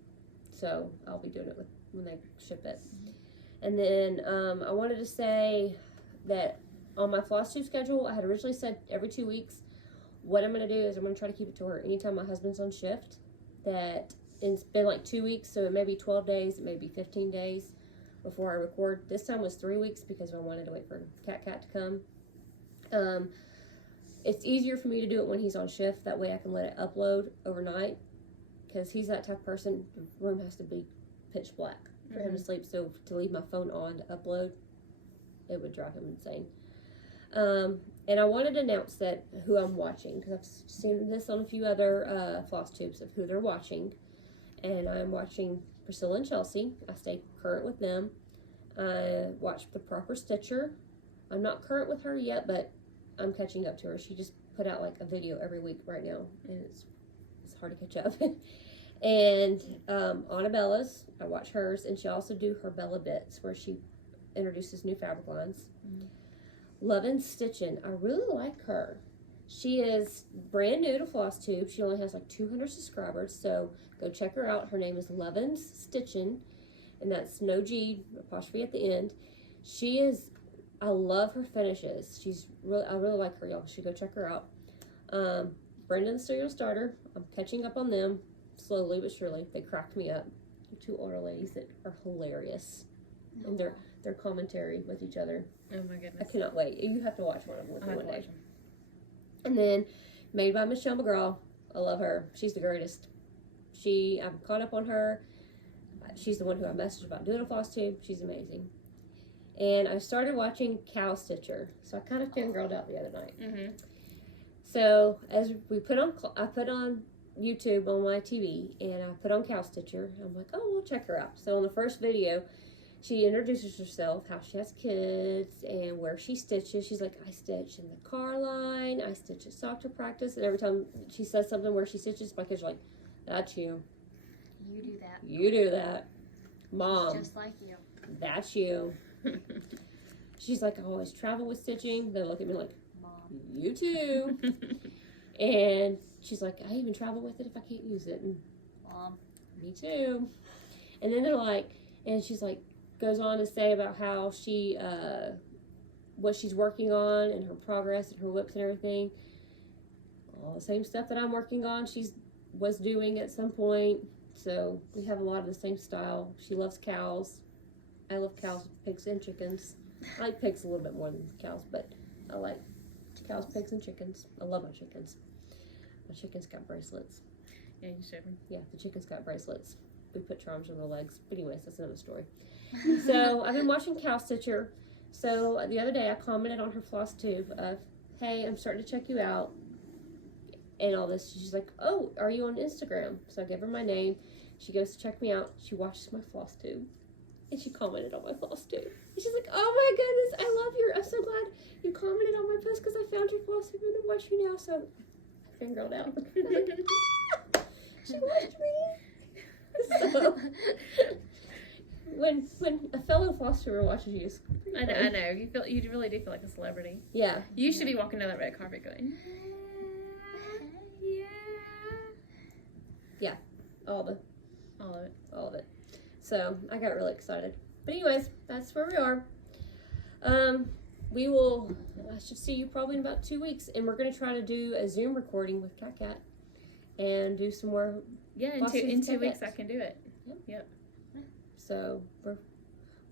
so I'll be doing it when they ship it. Mm-hmm. And then I wanted to say that on my Flosstube schedule, I had originally said every 2 weeks. What I'm going to do is I'm going to try to keep it to where anytime my husband's on shift, that it's been like 2 weeks, so it may be 12 days, it may be 15 days before I record. This time was 3 weeks because I wanted to wait for Cat to come. It's easier for me to do it when he's on shift. That way I can let it upload overnight, because he's that type of person. The room has to be pitch black for him to sleep. So to leave my phone on to upload, it would drive him insane. And I wanted to announce that who I'm watching, because I've seen this on a few other Flosstubes of who they're watching. And I'm watching Priscilla and Chelsea. I stay current with them. I watch The Proper Stitcher. I'm not current with her yet, but I'm catching up to her. She just put out like a video every week right now, and it's hard to catch up. And Annabella's, I watch hers, and she also do her Bella Bits, where she introduces new fabric lines. Lovin' Stitchin', I really like her. She is brand new to Flosstube. She only has like 200 subscribers, so go check her out. Her name is Lovin's Stitchin', and that's no G, apostrophe at the end. I love her finishes. I really like her, y'all. You should go check her out. Brenda the Serial Starter, I'm catching up on them slowly but surely. They cracked me up. They're 2 older ladies that are hilarious, and their commentary with each other. Oh my goodness! I cannot wait. You have to watch one of them with me one day. Watch them. And then Made by Michelle McGraw. I love her. She's the greatest. I'm caught up on her. She's the one who I messaged about doing a Flosstube. She's amazing. And I started watching Cow Stitcher, so I kind of fangirled out the other night. Mm-hmm. So as I put on YouTube on my TV, and I put on Cow Stitcher. I'm like, oh, we'll check her out. So on the first video, she introduces herself, how she has kids, and where she stitches. She's like, I stitch in the car line, I stitch at soccer practice, and every time she says something where she stitches, my kids are like, that's you. You do that. You do that. Mom. Just like you. That's you. She's like, I always travel with stitching. They look at me like, Mom. You too. And she's like, I even travel with it if I can't use it. And Mom. Me too. And then they're like, and she's like, goes on to say about how she, what she's working on and her progress and her whips and everything. All the same stuff that I'm working on, was doing at some point. So we have a lot of the same style. She loves cows. I love cows, pigs, and chickens. I like pigs a little bit more than cows, but I like cows, pigs, and chickens. I love my chickens. My chickens got bracelets. Yeah, you showed me. Yeah, the chickens got bracelets. We put charms on their legs. But anyways, that's another story. So I've been watching Cow Stitcher. So the other day I commented on her Flosstube of, hey, I'm starting to check you out. And all this. She's like, oh, are you on Instagram? So I gave her my name. She goes to check me out. She watches my Flosstube. And she commented on my Flosstube. And she's like, oh my goodness, I'm so glad you commented on my post because I found your Flosstube and I watch you now. So I fangirled out. She watched me. So when a fellow Flosstuber watches you, it's I know. You really do feel like a celebrity. Yeah. You should be walking down that red carpet going, yeah. All of it. All of it. So I got really excited. But anyways, that's where we are. I should see you probably in about 2 weeks, and we're going to try to do a Zoom recording with Cat and do some more. Yeah, in 2 weeks I can do it. Yep. So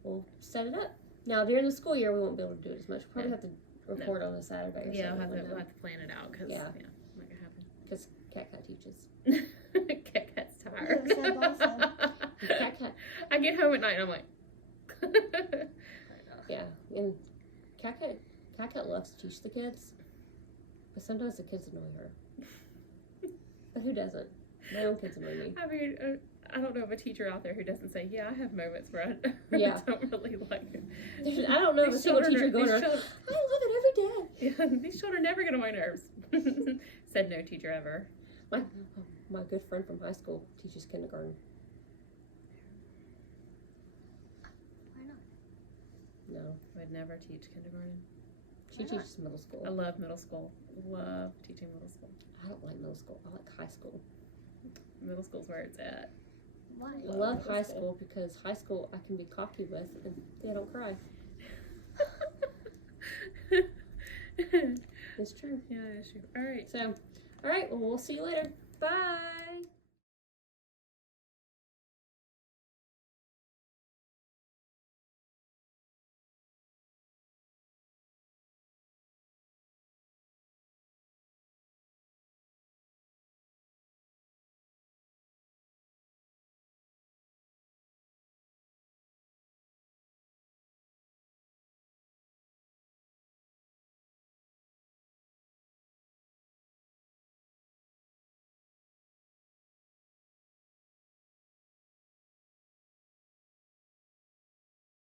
we'll set it up. Now during the school year we won't be able to do it as much. We'll probably have to record on a Saturday or Yeah, something. we'll have to plan it out because not gonna happen. Because Cat teaches. Cat's tired. Cat. I get home at night and I'm like, Yeah, and Cat loves to teach the kids, but sometimes the kids annoy her. But who doesn't? My own kids annoy me. I mean, I don't know of a teacher out there who doesn't say, yeah, I have moments where I don't really like it. I don't know of a single teacher going around, I love it every day. Yeah, these children are never get on my nerves. Said no teacher ever. My good friend from high school teaches kindergarten. Why not? No. I would never teach kindergarten. She teaches middle school. I love middle school. Love teaching middle school. I don't like middle school. I like high school. Middle school's where it's at. Why? I love high school because high school I can be cocky with and they don't cry. It's true. Yeah, it's true. All right. So, all right. Well, we'll see you later. Bye.